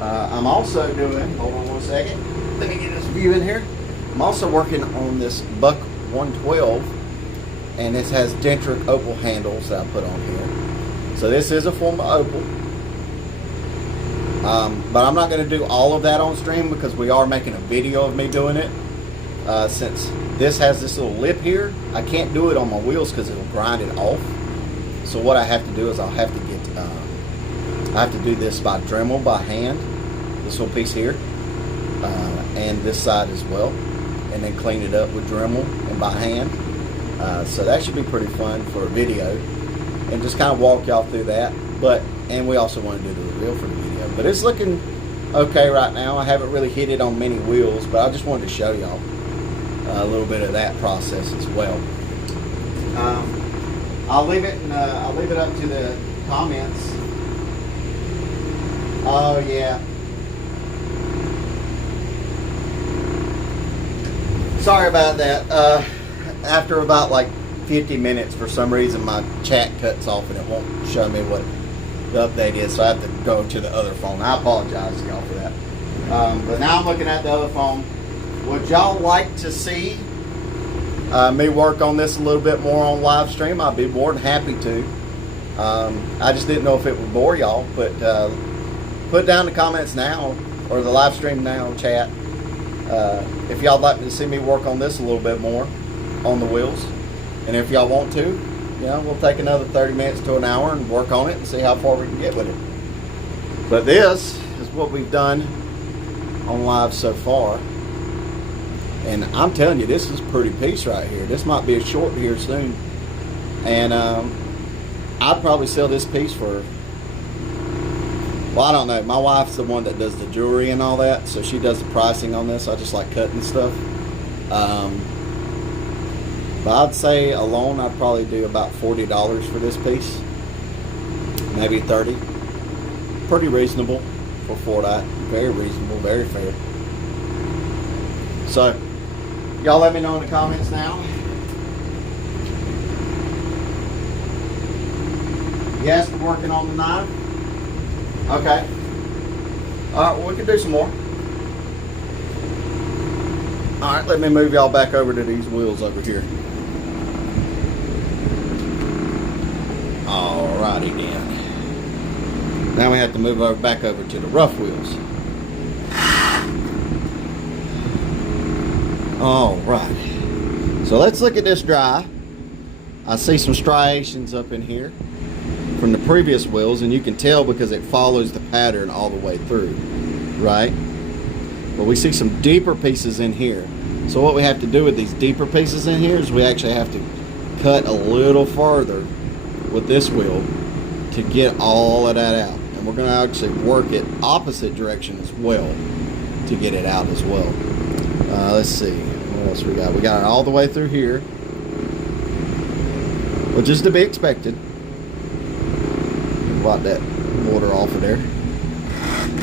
I'm also doing, hold on one second, let me get this view in here. I'm also working on this Buck 112, and this has dendritic opal handles that I put on here. So this is a form of opal. But I'm not going to do all of that on stream because we are making a video of me doing it. Since this has this little lip here, I can't do it on my wheels because it'll grind it off. So what I have to do is I'll have to get, I have to do this by Dremel by hand, this little piece here, and this side as well, and then clean it up with Dremel and by hand. So that should be pretty fun for a video, and just kind of walk y'all through that. And we also want to do the reveal for the video. But it's looking okay right now. I haven't really hit it on many wheels, but I just wanted to show y'all a little bit of that process as well. I'll leave it up to the comments. Oh yeah. Sorry about that. After about like 50 minutes, for some reason my chat cuts off and it won't show me what the update is, so I have to go to the other phone. I apologize to y'all for that. But now I'm looking at the other phone. Would y'all like to see me work on this a little bit more on live stream? I'd be more than happy to. I just didn't know if it would bore y'all, but put down the comments now, or the live stream now chat, if y'all like to see me work on this a little bit more on the wheels. And if y'all want to, you know, we'll take another 30 minutes to an hour and work on it and see how far we can get with it. But this is what we've done on live so far. And I'm telling you, this is a pretty piece right here. This might be a short here soon. And I'd probably sell this piece for, well, I don't know. My wife's the one that does the jewelry and all that, so she does the pricing on this. I just like cutting stuff. But I'd say alone, I'd probably do about $40 for this piece. Maybe $30. Pretty reasonable for Fordite. Very reasonable, very fair. So, y'all let me know in the comments now. Yes, we're working on the knife. Okay. Alright, well, we can do some more. Alright, let me move y'all back over to these wheels over here. Alrighty then. Now we have to move back over to the rough wheels. Alright. So let's look at this dry. I see some striations up in here from the previous wheels, and you can tell because it follows the pattern all the way through, right? But we see some deeper pieces in here. So what we have to do with these deeper pieces in here is we actually have to cut a little farther with this wheel to get all of that out. And we're going to actually work it opposite direction as well to get it out as well. Let's see, what else we got? We got it all the way through here, which is to be expected. Wipe that water off of there.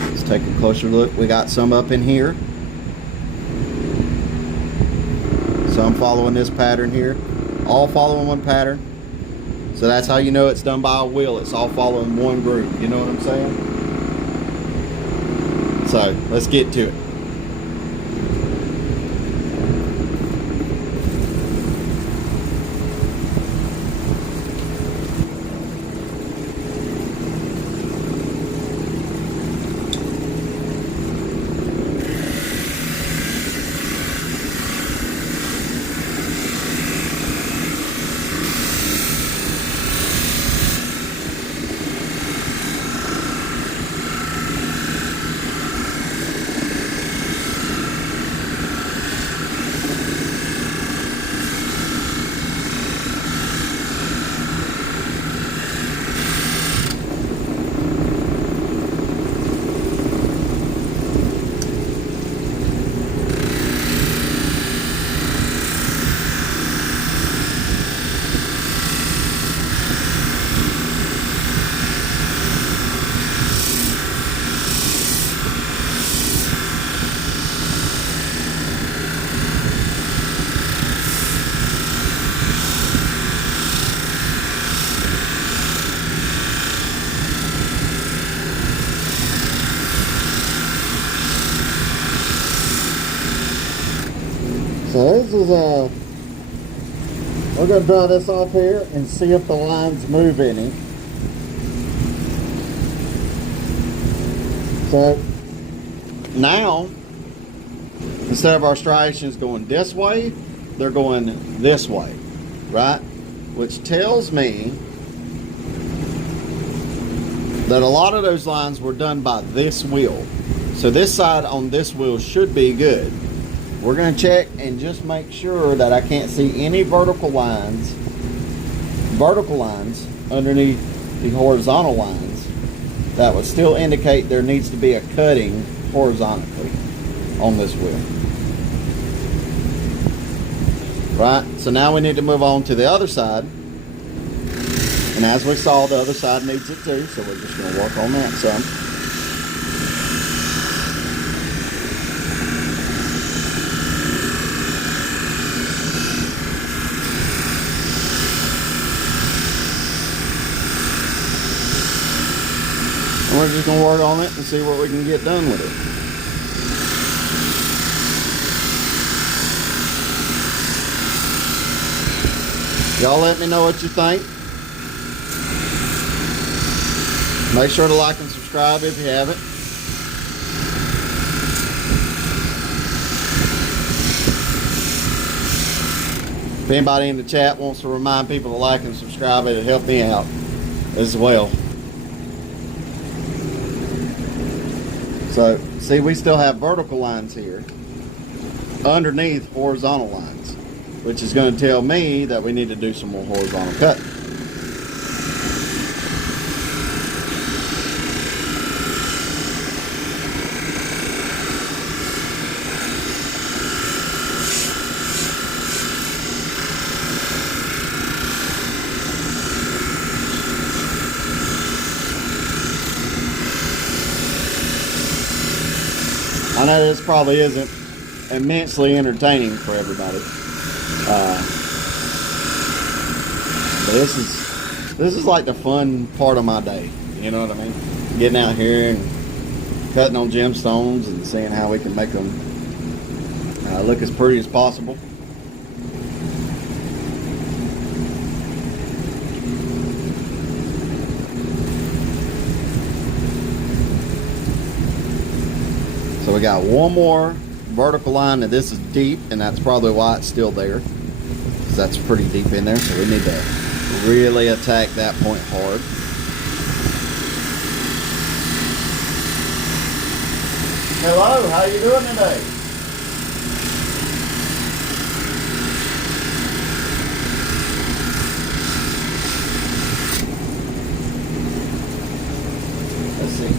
Let's take a closer look. We got some up in here. Some following this pattern here. All following one pattern. So that's how you know it's done by a wheel. It's all following one group. You know what I'm saying? So let's get to it. So this is we're going to dry this off here and see if the lines move any. So now, instead of our striations going this way, they're going this way, right? Which tells me that a lot of those lines were done by this wheel. So this side on this wheel should be good. We're going to check and just make sure that I can't see any vertical lines underneath the horizontal lines that would still indicate there needs to be a cutting horizontally on this wheel. Right, so now we need to move on to the other side. And as we saw, the other side needs it too, so we're just going to work on that some. And we're just going to work on it and see what we can get done with it. Y'all let me know what you think. Make sure to like and subscribe if you haven't. If anybody in the chat wants to remind people to like and subscribe, it'll help me out as well. So, see, we still have vertical lines here underneath horizontal lines, which is going to tell me that we need to do some more horizontal cutting. I know this probably isn't immensely entertaining for everybody, but this is like the fun part of my day. You know what I mean? Getting out here and cutting on gemstones and seeing how we can make them look as pretty as possible. So we got one more vertical line, and this is deep, and that's probably why it's still there, because that's pretty deep in there. So we need to really attack that point hard. Hello, how you doing today? Let's see.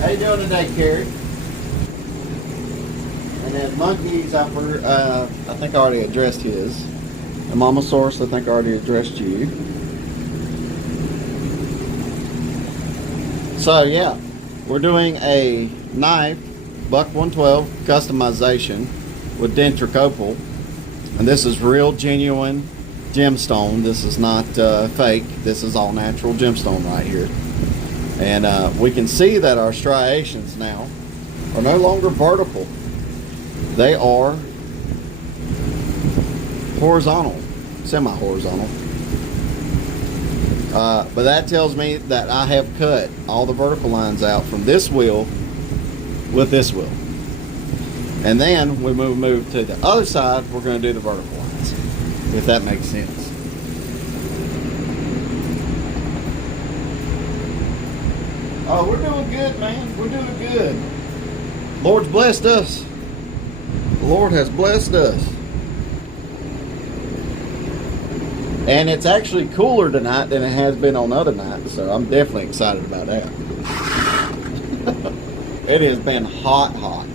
How you doing today, Carrie? And then Monkeys, I think I already addressed his. And Mama Source, I think I already addressed you. So yeah, we're doing a knife, Buck 112 customization with denture copal. And this is real genuine gemstone. This is not fake. This is all natural gemstone right here. And we can see that our striations now are no longer vertical. They are horizontal, semi-horizontal. But that tells me that I have cut all the vertical lines out from this wheel with this wheel. And then we move to the other side, we're going to do the vertical lines, if that makes sense. Oh, we're doing good, man. We're doing good. Lord's blessed us. The Lord has blessed us. And it's actually cooler tonight than it has been on other nights, so I'm definitely excited about that. It has been hot, hot.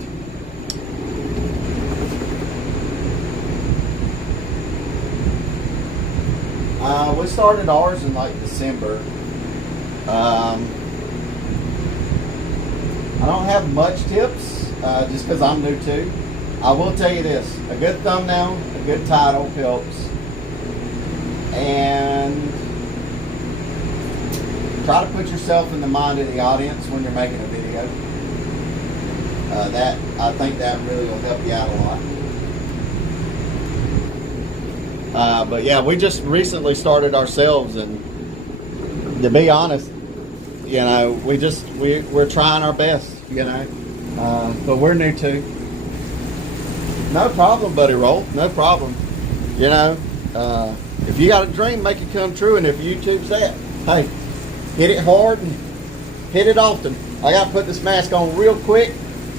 We started ours in like December. I don't have much tips, just because I'm new too. I will tell you this, a good thumbnail, a good title helps. And try to put yourself in the mind of the audience when you're making a video. I think that really will help you out a lot. But yeah, we just recently started ourselves, and to be honest, you know, we're trying our best, you know, but we're new too. No problem, buddy. Roll, no problem. You know, if you got a dream, make it come true. And if YouTube's that, hey, hit it hard and hit it often. I got to put this mask on real quick.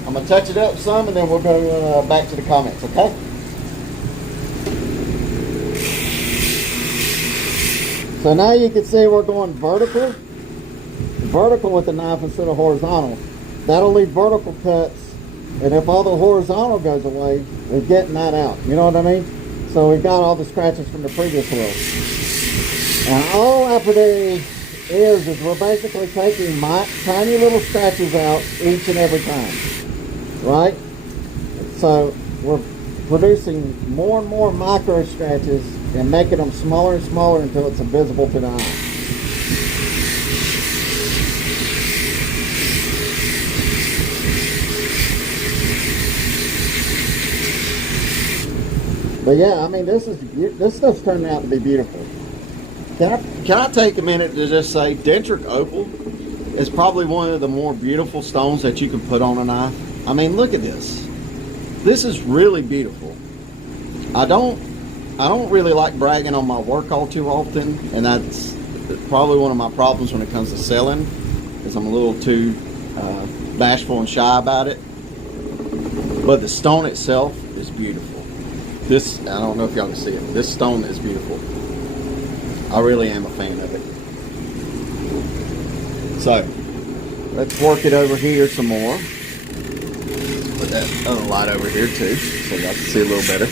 I'm gonna touch it up some, and then we'll go back to the comments. Okay. So now you can see we're going vertical with the knife instead of horizontal. That'll leave vertical cuts, and if all the horizontal goes away, we're getting that out. You know what I mean? So we've got all the scratches from the previous wheel. And all after is we're basically taking my tiny little scratches out each and every time, right? So we're producing more and more micro scratches and making them smaller and smaller until it's invisible to the eye. But yeah, I mean, this stuff's turning out to be beautiful. Can I take a minute to just say, Dentric Opal is probably one of the more beautiful stones that you can put on a knife. I mean, look at this. This is really beautiful. I don't really like bragging on my work all too often, and that's probably one of my problems when it comes to selling, is I'm a little too bashful and shy about it. But the stone itself is beautiful. This, I don't know if y'all can see it. This stone is beautiful. I really am a fan of it. So, let's work it over here some more. Put that other light over here too, so y'all can see a little better.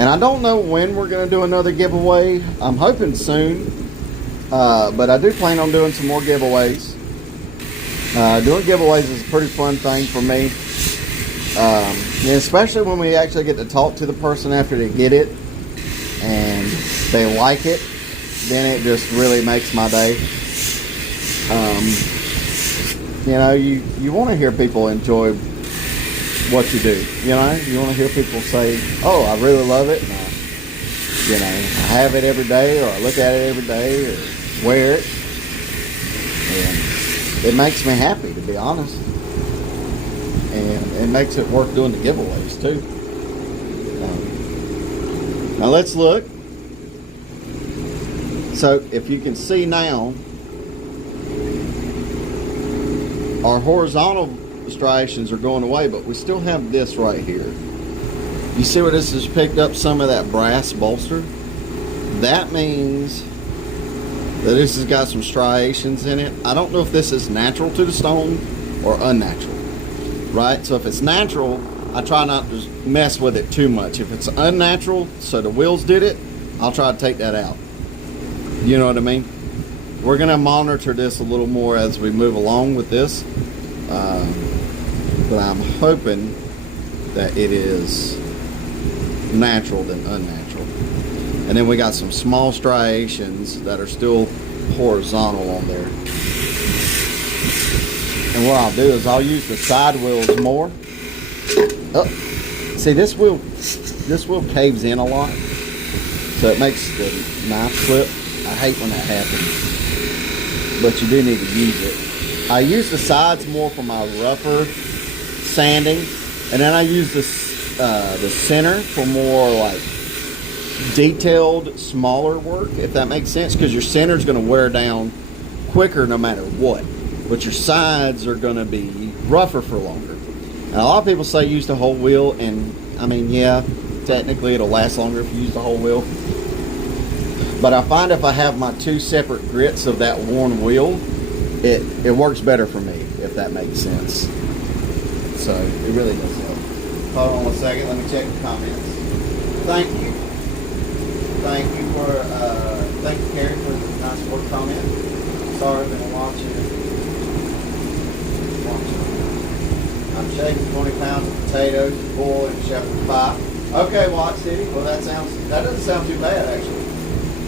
And I don't know when we're going to do another giveaway. I'm hoping soon. But I do plan on doing some more giveaways. Doing giveaways is a pretty fun thing for me. Yeah, especially when we actually get to talk to the person after they get it and they like it, then it just really makes my day. You know, you want to hear people enjoy what you do. You know, you want to hear people say, "Oh, I really love it," and you know, I have it every day, or I look at it every day, or wear it, and it makes me happy, to be honest. And it makes it worth doing the giveaways too. Now let's look. So if you can see now, our horizontal striations are going away, but we still have this right here. You see where this has picked up some of that brass bolster? That means that this has got some striations in it. I don't know if this is natural to the stone or unnatural, right? So if it's natural, I try not to mess with it too much. If it's unnatural, so the wheels did it, I'll try to take that out. You know what I mean? We're gonna monitor this a little more as we move along with this, but I'm hoping that it is natural than unnatural. And then we got some small striations that are still horizontal on there. And what I'll do is I'll use the side wheels more. Oh, see, this wheel caves in a lot, so it makes the knife slip. I hate when that happens, but you do need to use it. I use the sides more for my rougher sanding, and then I use the center for more like detailed, smaller work, if that makes sense, because your center is going to wear down quicker no matter what, but your sides are going to be rougher for longer. And a lot of people say use the whole wheel, and I mean, yeah, technically it'll last longer if you use the whole wheel, but I find if I have my two separate grits of that worn wheel, it works better for me, if that makes sense. So it really does help. Hold on one second, let me check the comments. Thank you Carrie, for the nice word comment. Sorry, I've been watching. I'm shaking 20 pounds of potatoes, boil, and shepherd's pie. Okay, Watt City. Well, that doesn't sound too bad, actually.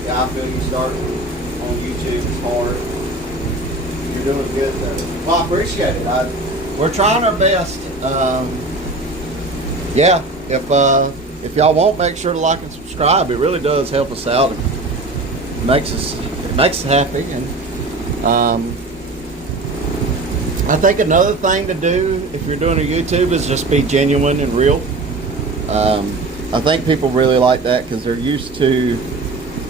Yeah, I feel you start on on YouTube is hard. You're doing good though. Well, I appreciate it. We're trying our best. Yeah, if y'all won't, make sure to like and subscribe. It really does help us out. It makes us happy. And I think another thing to do if you're doing a YouTube is just be genuine and real. I think people really like that because they're used to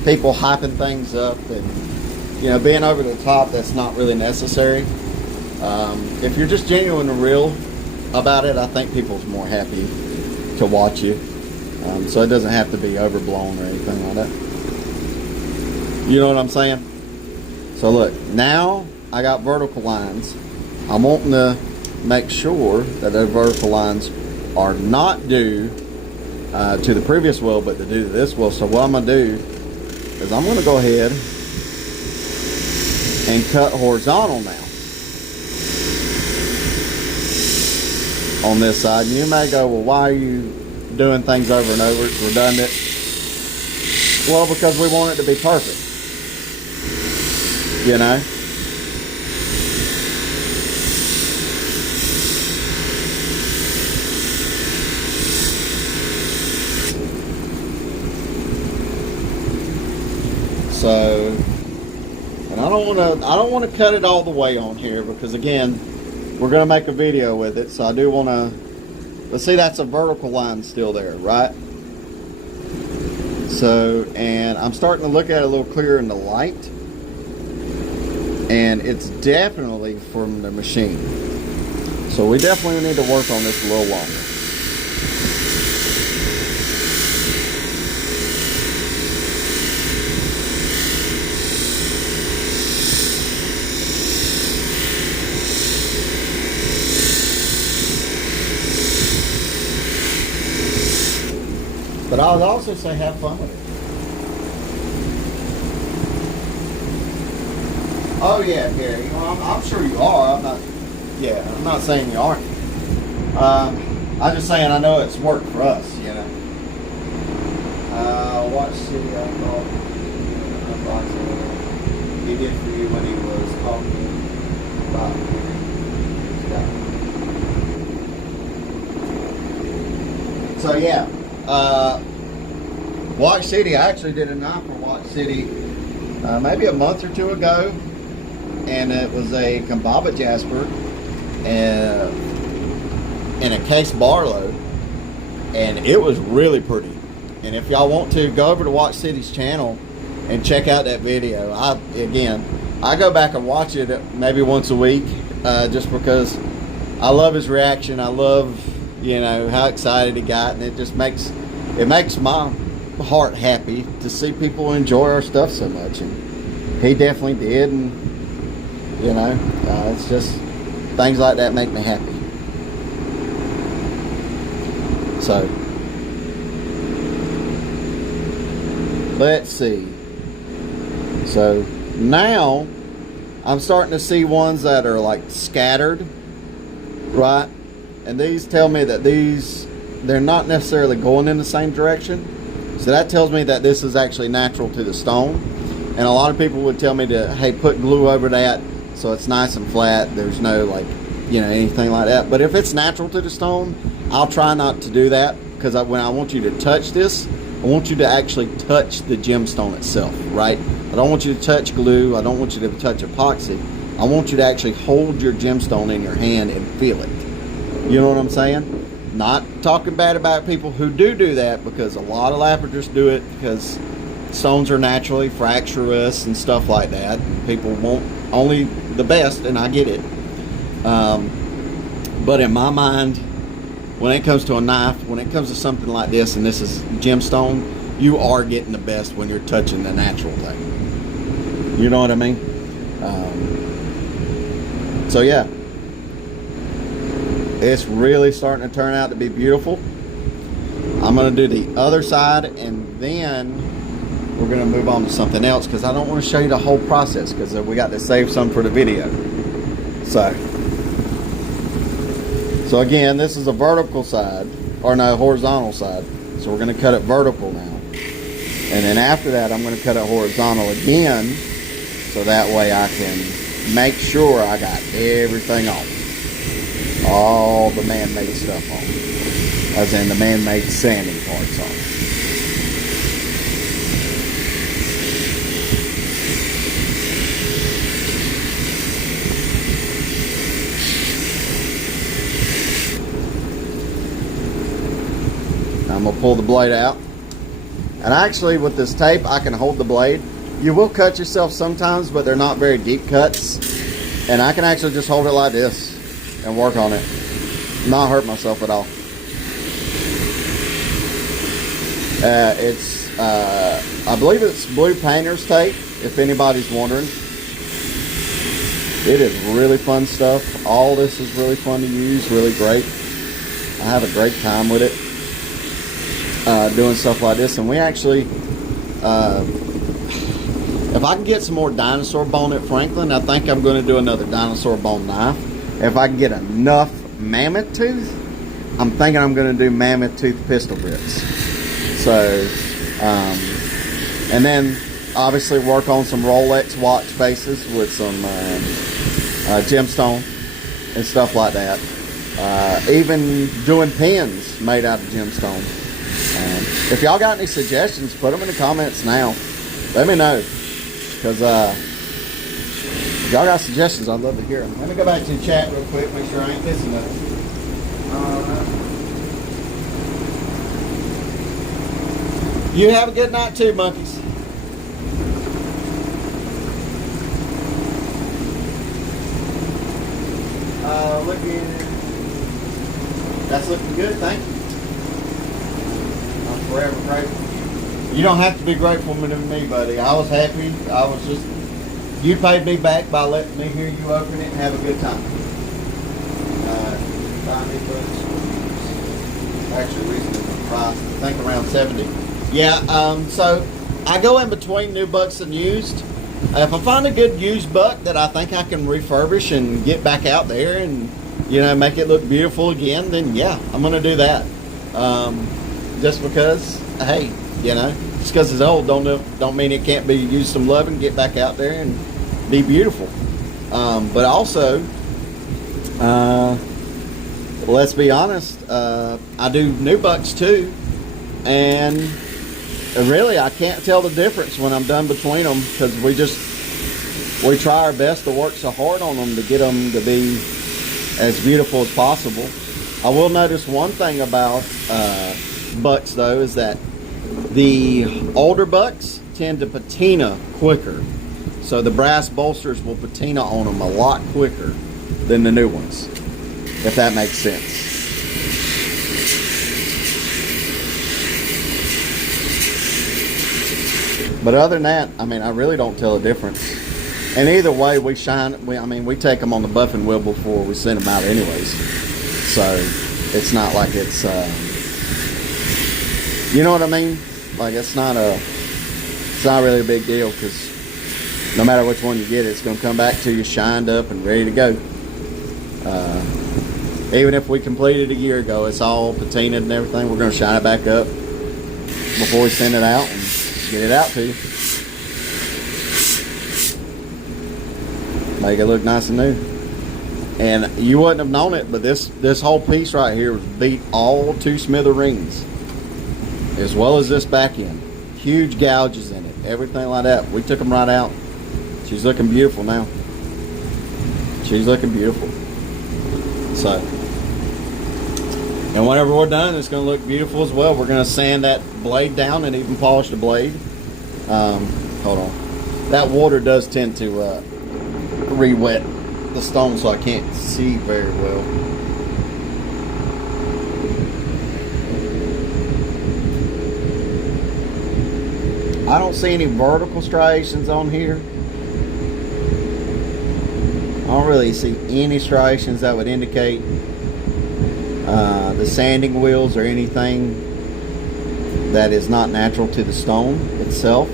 people hyping things up and, you know, being over the top. That's not really necessary. If you're just genuine and real about it, I think people's more happy to watch you. So it doesn't have to be overblown or anything like that. You know what I'm saying? So look, now I got vertical lines. I'm wanting to make sure that those vertical lines are not due to the previous wheel, but to do to this wheel. So what I'm going to do is I'm going to go ahead and cut horizontal now on this side. And you may go, well, why are you doing things over and over? It's redundant. Well, because we want it to be perfect. You know? So, and I don't want to cut it all the way on here because again, we're going to make a video with it. So I do want to, let's see, that's a vertical line still there, right? So, and I'm starting to look at it a little clearer in the light, and it's definitely from the machine. So we definitely need to work on this a little longer. But I would also say have fun with it. Oh yeah, Gary. You know, I'm sure you are. I'm not saying you aren't. I'm just saying I know it's worked for us. You know. Watch City. I thought he did for you when he was talking about. So yeah. Watch City, I actually did a knife for Watch City maybe a month or two ago, and it was a Kambaba Jasper in a case Barlow, and it was really pretty. And if y'all want to, go over to Watch City's channel and check out that video. I go back and watch it maybe once a week just because I love his reaction. I love, you know, how excited he got, and it just makes my heart happy to see people enjoy our stuff so much, and he definitely did. And you know, it's just things like that make me happy. So let's see. So now I'm starting to see ones that are like scattered, right? And these tell me that they're not necessarily going in the same direction. So that tells me that this is actually natural to the stone. And a lot of people would tell me to, hey, put glue over that so it's nice and flat. There's no, like, you know, anything like that. But if it's natural to the stone, I'll try not to do that, because when I want you to touch this, I want you to actually touch the gemstone itself, right? I don't want you to touch glue. I don't want you to touch epoxy. I want you to actually hold your gemstone in your hand and feel it. You know what I'm saying? Not talking bad about people who do that, because a lot of lapiders do it because stones are naturally fracturous and stuff like that. People want only the best, and I get it. But in my mind, when it comes to a knife, when it comes to something like this, and this is gemstone, you are getting the best when you're touching the natural thing. You know what I mean? So yeah. It's really starting to turn out to be beautiful. I'm going to do the other side, and then we're going to move on to something else, because I don't want to show you the whole process, because we got to save some for the video. So again, this is a vertical side, or no, horizontal side. So we're going to cut it vertical now. And then after that, I'm going to cut it horizontal again. so that way I can make sure I got everything off. All the man-made stuff on, as in the man-made sanding parts on. I'm gonna pull the blade out, and actually with this tape I can hold the blade. You will cut yourself sometimes, but they're not very deep cuts, and I can actually just hold it like this and work on it, not hurt myself at all. I believe it's blue painter's tape, if anybody's wondering. It is really fun stuff. All this is really fun to use, really great. I have a great time with it, doing stuff like this. And we actually, if I can get some more dinosaur bone at Franklin, I think I'm going to do another dinosaur bone knife. If I can get enough mammoth tooth, I'm thinking I'm going to do mammoth tooth pistol grips. So, and then obviously work on some Rolex watch faces with some gemstone and stuff like that. Even doing pins made out of gemstone. If y'all got any suggestions, put them in the comments now. Let me know, because if y'all got suggestions, I'd love to hear them. Let me go back to the chat real quick, make sure I ain't missing nothing. You have a good night too, monkeys. That's looking good, thank you. I'm forever grateful. You don't have to be grateful to me, buddy. I was happy. I was just, you paid me back by letting me hear you open it and have a good time. Actually, reasonable price. I think around 70. Yeah. So I go in between new bucks and used. If I find a good used buck that I think I can refurbish and get back out there and, you know, make it look beautiful again, then yeah, I'm gonna do that. Just because, hey, you know, just because it's old don't mean it can't be used some love and get back out there and be beautiful. But also, let's be honest, I do new bucks too, and really I can't tell the difference when I'm done between them, because we try our best to work so hard on them to get them to be as beautiful as possible. I will notice one thing about bucks though, is that the older bucks tend to patina quicker, so the brass bolsters will patina on them a lot quicker than the new ones, if that makes sense. But other than that, I mean, I really don't tell a difference. And either way, we take them on the buffing wheel before we send them out anyways. So it's not like it's, you know what I mean? Like it's not really a big deal, because no matter which one you get, it's going to come back to you shined up and ready to go. Even if we completed a year ago, it's all patinaed and everything, we're going to shine it back up before we send it out and get it out to you. Make it look nice and new. And you wouldn't have known it, but this whole piece right here was beat all to smithereens, as well as this back end. Huge gouges in it, everything like that. We took them right out. She's looking beautiful now. She's looking beautiful. So, and whenever we're done, it's going to look beautiful as well. We're going to sand that blade down and even polish the blade. Hold on. That water does tend to re-wet the stone, so I can't see very well. I don't see any vertical striations on here. I don't really see any striations that would indicate the sanding wheels or anything that is not natural to the stone itself.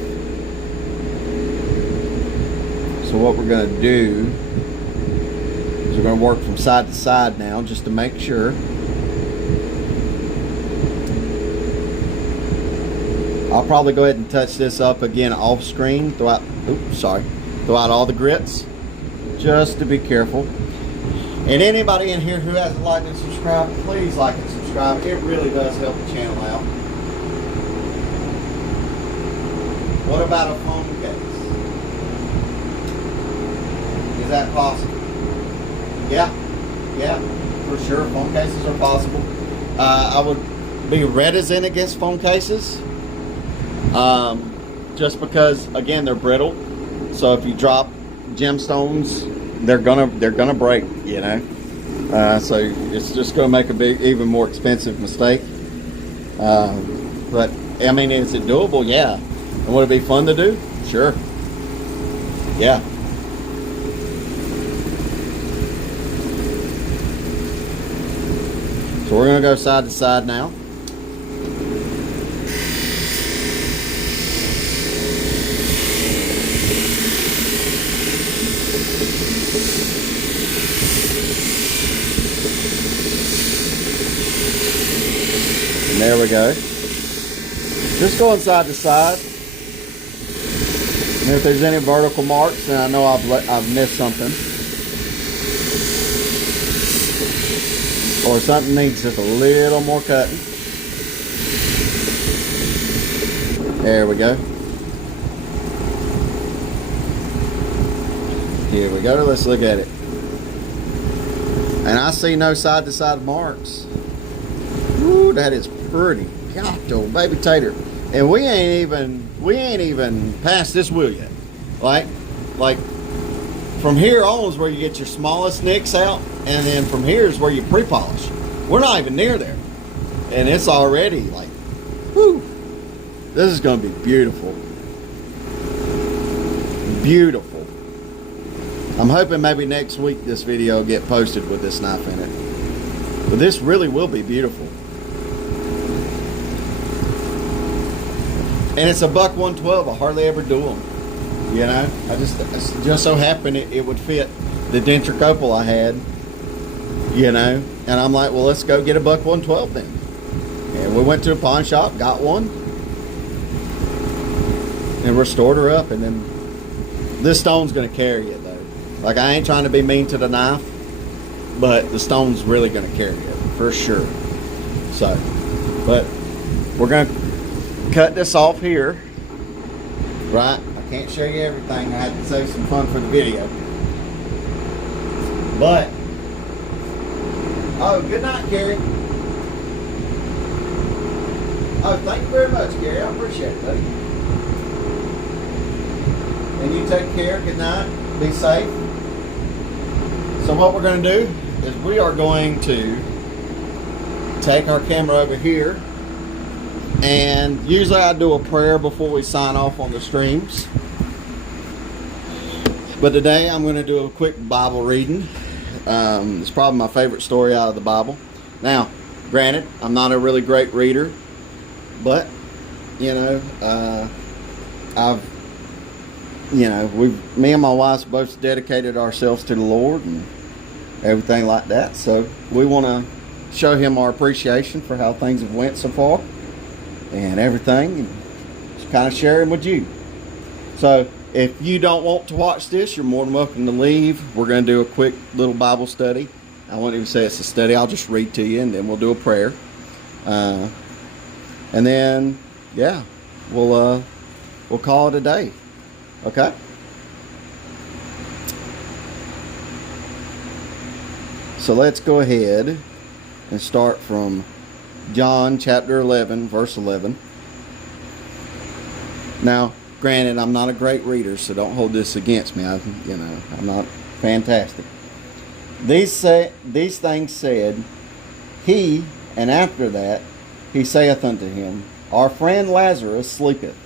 So what we're going to do is we're going to work from side to side now, just to make sure. I'll probably go ahead and touch this up again off screen throughout throw out all the grits, just to be careful. And anybody in here who hasn't liked and subscribed, please like and subscribe. It really does help the channel out. What about a phone case? Is that possible? Yeah, for sure. Phone cases are possible. I would be reticent against phone cases, just because, again, they're brittle. So if you drop gemstones, they're gonna break, you know. So it's just gonna make a even more expensive mistake. But I mean, is it doable? Yeah. And would it be fun to do? Sure. Yeah. So we're gonna go side to side now. And there we go. Just going side to side. And if there's any vertical marks, then I know I've missed something. Or something needs just a little more cutting. There we go. Here we go. Let's look at it. And I see no side to side marks. Ooh, that is pretty. God, old baby tater. And we ain't even past this wheel yet. Like from here on is where you get your smallest nicks out, and then from here is where you pre-polish. We're not even near there, and it's already like, whoo! This is going to be beautiful, beautiful. I'm hoping maybe next week this video will get posted with this knife in it, but this really will be beautiful. And it's a buck 112. I hardly ever do them. You know, it's just so happened it would fit the denture opal I had. You know, and I'm like, well, let's go get a buck 112 then. And we went to a pawn shop, got one, and restored her up. And then this stone's going to carry it though. Like, I ain't trying to be mean to the knife, but the stone's really going to carry it for sure. So, but we're going to cut this off here, right? I can't show you everything. I had to save some fun for the video. But, oh, good night, Gary. Oh, thank you very much, Gary. I appreciate it, buddy. And you take care. Good night. Be safe. So what we're going to do is we are going to take our camera over here. And usually I do a prayer before we sign off on the streams. But today I'm going to do a quick Bible reading. It's probably my favorite story out of the Bible. Now, granted, I'm not a really great reader, but, you know, me and my wife both dedicated ourselves to the Lord and everything like that. So we want to show Him our appreciation for how things have went so far and everything, and just kind of share them with you. So if you don't want to watch this, you're more than welcome to leave. We're going to do a quick little Bible study. I won't even say it's a study. I'll just read to you, and then we'll do a prayer. And then, yeah, we'll call it a day. Okay? So let's go ahead and start from John chapter 11, verse 11. Now, granted, I'm not a great reader, so don't hold this against me. I'm not fantastic. These things said he, and after that he saith unto him, Our friend Lazarus sleepeth,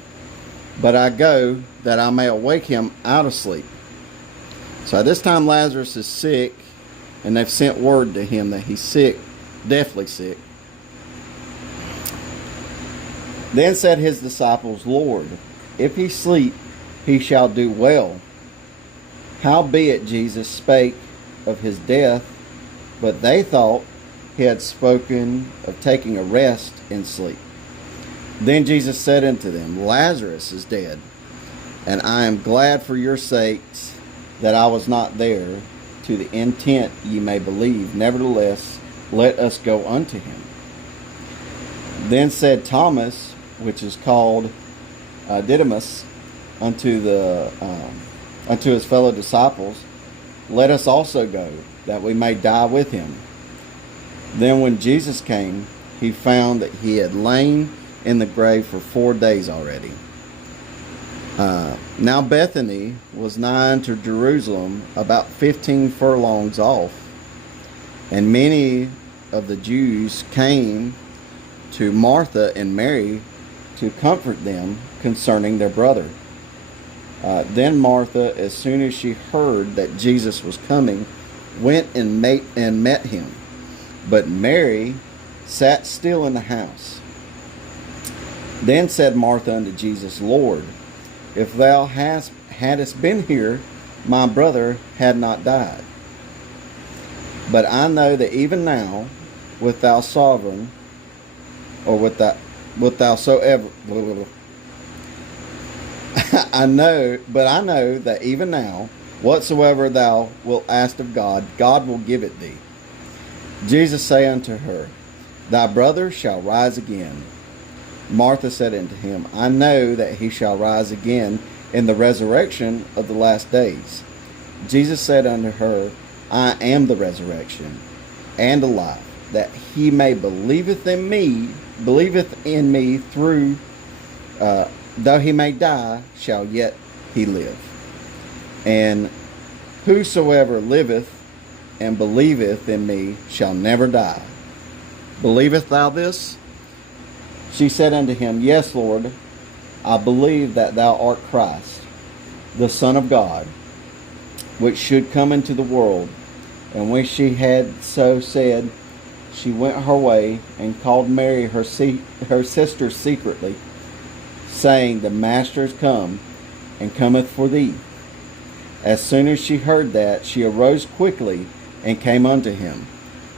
but I go that I may awake him out of sleep. So this time Lazarus is sick, and they've sent word to him that he's sick, deathly sick. Then said his disciples, Lord, if he sleep, he shall do well. Howbeit Jesus spake of his death, but they thought he had spoken of taking a rest in sleep. Then Jesus said unto them, Lazarus is dead, And I am glad for your sakes that I was not there, to the intent ye may believe. Nevertheless, let us go unto him. Then said Thomas, which is called Didymus, unto his fellow disciples, let us also go, that we may die with him. Then when Jesus came, he found that he had lain in the grave for 4 days already. Now Bethany was nigh unto Jerusalem, about 15 furlongs off, and many of the Jews came to Martha and Mary to comfort them concerning their brother. Then Martha, as soon as she heard that Jesus was coming, went and met him. But Mary sat still in the house. Then said Martha unto Jesus, Lord, if thou hadst been here, my brother had not died. But I know that even now, with thou sovereign, or with thou soever, I know that even now, whatsoever thou wilt ask of God, God will give it thee. Jesus said unto her, Thy brother shall rise again. Martha said unto him, I know that he shall rise again in the resurrection of the last days. Jesus said unto her, I am the resurrection and the life, that he may believeth in me through, though he may die, shall yet he live. And whosoever liveth and believeth in me shall never die. Believest thou this? She said unto him, Yes, Lord, I believe that thou art Christ, the Son of God, which should come into the world. And when she had so said, she went her way and called Mary her sister secretly, saying, The Master is come, and cometh for thee. As soon as she heard that, she arose quickly and came unto him.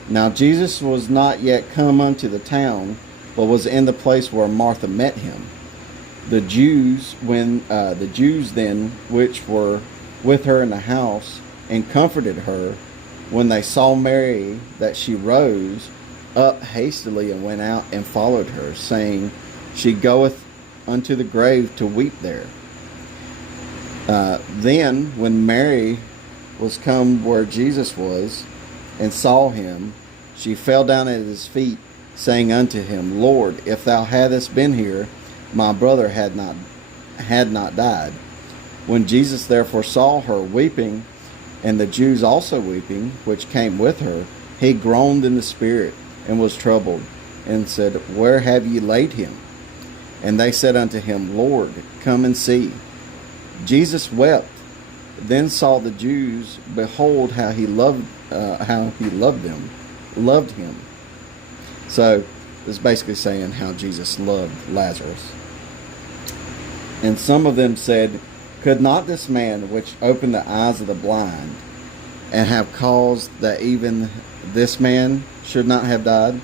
Now Jesus was not yet come unto the town, but was in the place where Martha met him. The Jews then which were with her in the house, and comforted her, when they saw Mary, that she rose up hastily and went out and followed her, saying, She goeth unto the grave to weep there. Then when Mary was come where Jesus was, and saw him, she fell down at his feet, saying unto him, Lord, if thou hadst been here, my brother had not died. When Jesus therefore saw her weeping, and the Jews also weeping, which came with her, he groaned in the spirit, and was troubled, and said, Where have ye laid him? And they said unto him, Lord, come and see. Jesus wept. Then saw the Jews, behold, how he loved him. So it's basically saying how Jesus loved Lazarus. And some of them said, Could not this man which opened the eyes of the blind, and have caused that even this man should not have died?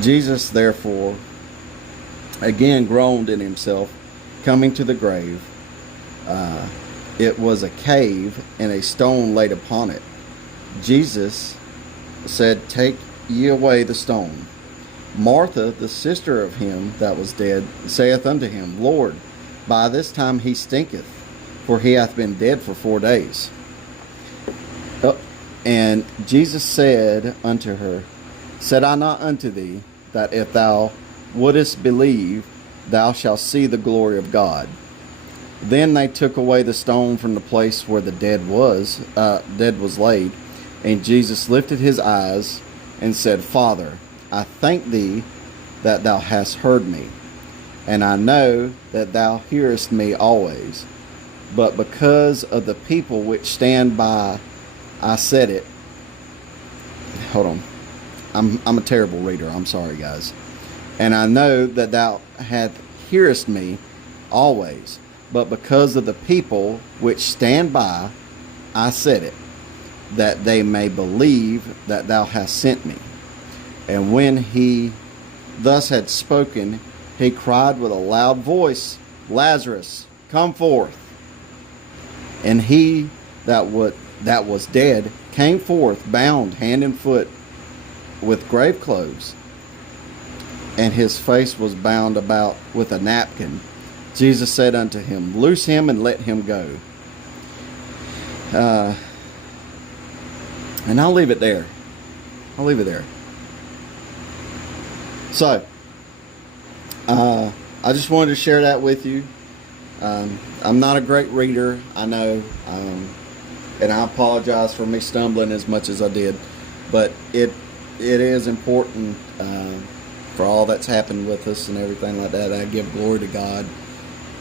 Jesus therefore again groaned in himself, coming to the grave. It was a cave, and a stone laid upon it. Jesus said, Take ye away the stone. Martha, the sister of him that was dead, saith unto him, Lord, by this time he stinketh, for he hath been dead for 4 days. And Jesus said unto her, Said I not unto thee, that if thou wouldest believe, thou shalt see the glory of God? Then they took away the stone from the place where the dead was laid. And Jesus lifted his eyes and said, Father, I thank thee that thou hast heard me, and I know that thou hearest me always. But because of the people which stand by, I said it. Hold on. I'm a terrible reader. I'm sorry, guys. And I know that thou hearest me always. But because of the people which stand by, I said it, that they may believe that thou hast sent me. And when he thus had spoken, he cried with a loud voice, Lazarus, come forth. And he that was dead came forth, bound hand and foot with grave clothes, and his face was bound about with a napkin. Jesus said unto him, Loose him and let him go. And I'll leave it there. So, I just wanted to share that with you. I'm not a great reader, I know, and I apologize for me stumbling as much as I did, but it is important for all that's happened with us and everything like that. I give glory to God,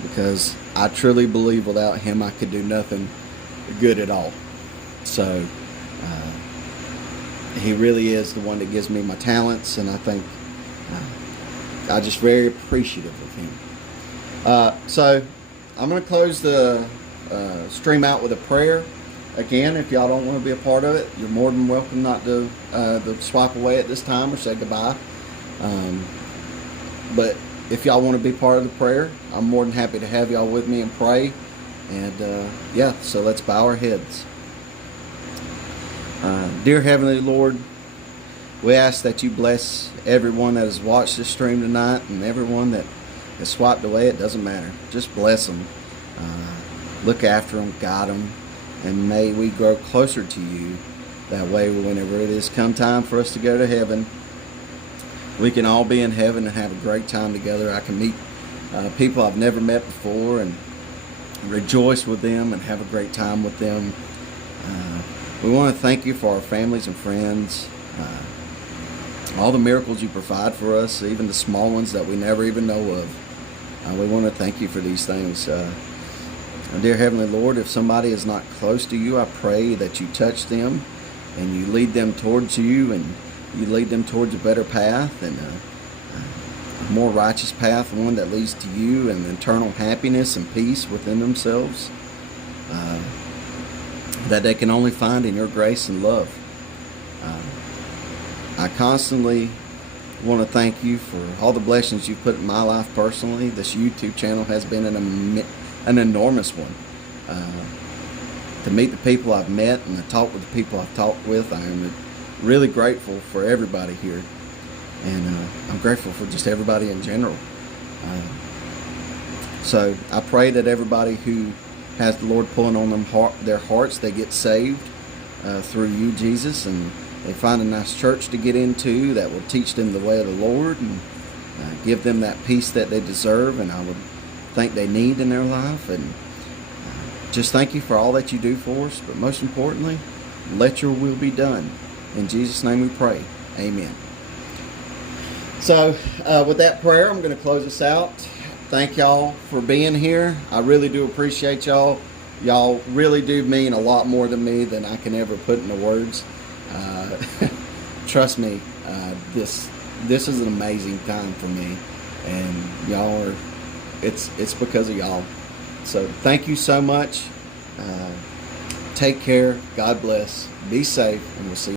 because I truly believe without Him I could do nothing good at all. So He really is the one that gives me my talents, and I think I'm just very appreciative of Him. So I'm going to close the stream out with a prayer. Again, if y'all don't want to be a part of it, you're more than welcome not to swipe away at this time or say goodbye. But if y'all want to be part of the prayer, I'm more than happy to have y'all with me and pray. And yeah, so let's bow our heads. Dear Heavenly Lord, we ask that you bless everyone that has watched this stream tonight, and everyone that has swiped away. It doesn't matter. Just bless them. Look after them, guide them, and may we grow closer to you. That way, whenever it is come time for us to go to heaven, we can all be in heaven and have a great time together. I can meet people I've never met before and rejoice with them and have a great time with them. We want to thank you for our families and friends, all the miracles you provide for us, even the small ones that we never even know of. We want to thank you for these things. Dear Heavenly Lord, if somebody is not close to you, I pray that you touch them and you lead them towards you, and you lead them towards a better path and a more righteous path, one that leads to you and eternal happiness and peace within themselves, that they can only find in your grace and love. I constantly want to thank you for all the blessings you've put in my life personally. This YouTube channel has been an enormous one. To meet the people I've met and to talk with the people I've talked with, I am really grateful for everybody here. And I'm grateful for just everybody in general. So I pray that everybody who has the Lord pulling on their hearts, they get saved through you, Jesus, and they find a nice church to get into that will teach them the way of the Lord and give them that peace that they deserve and I would think they need in their life. And just thank you for all that you do for us, but most importantly, let your will be done. In Jesus' name we pray. Amen. So with that prayer, I'm going to close this out. Thank y'all for being here. I really do appreciate y'all. Y'all really do mean a lot more to me than I can ever put into words. Trust me, this is an amazing time for me, and y'all are. It's because of y'all. So thank you so much. Take care. God bless. Be safe, and we'll see you.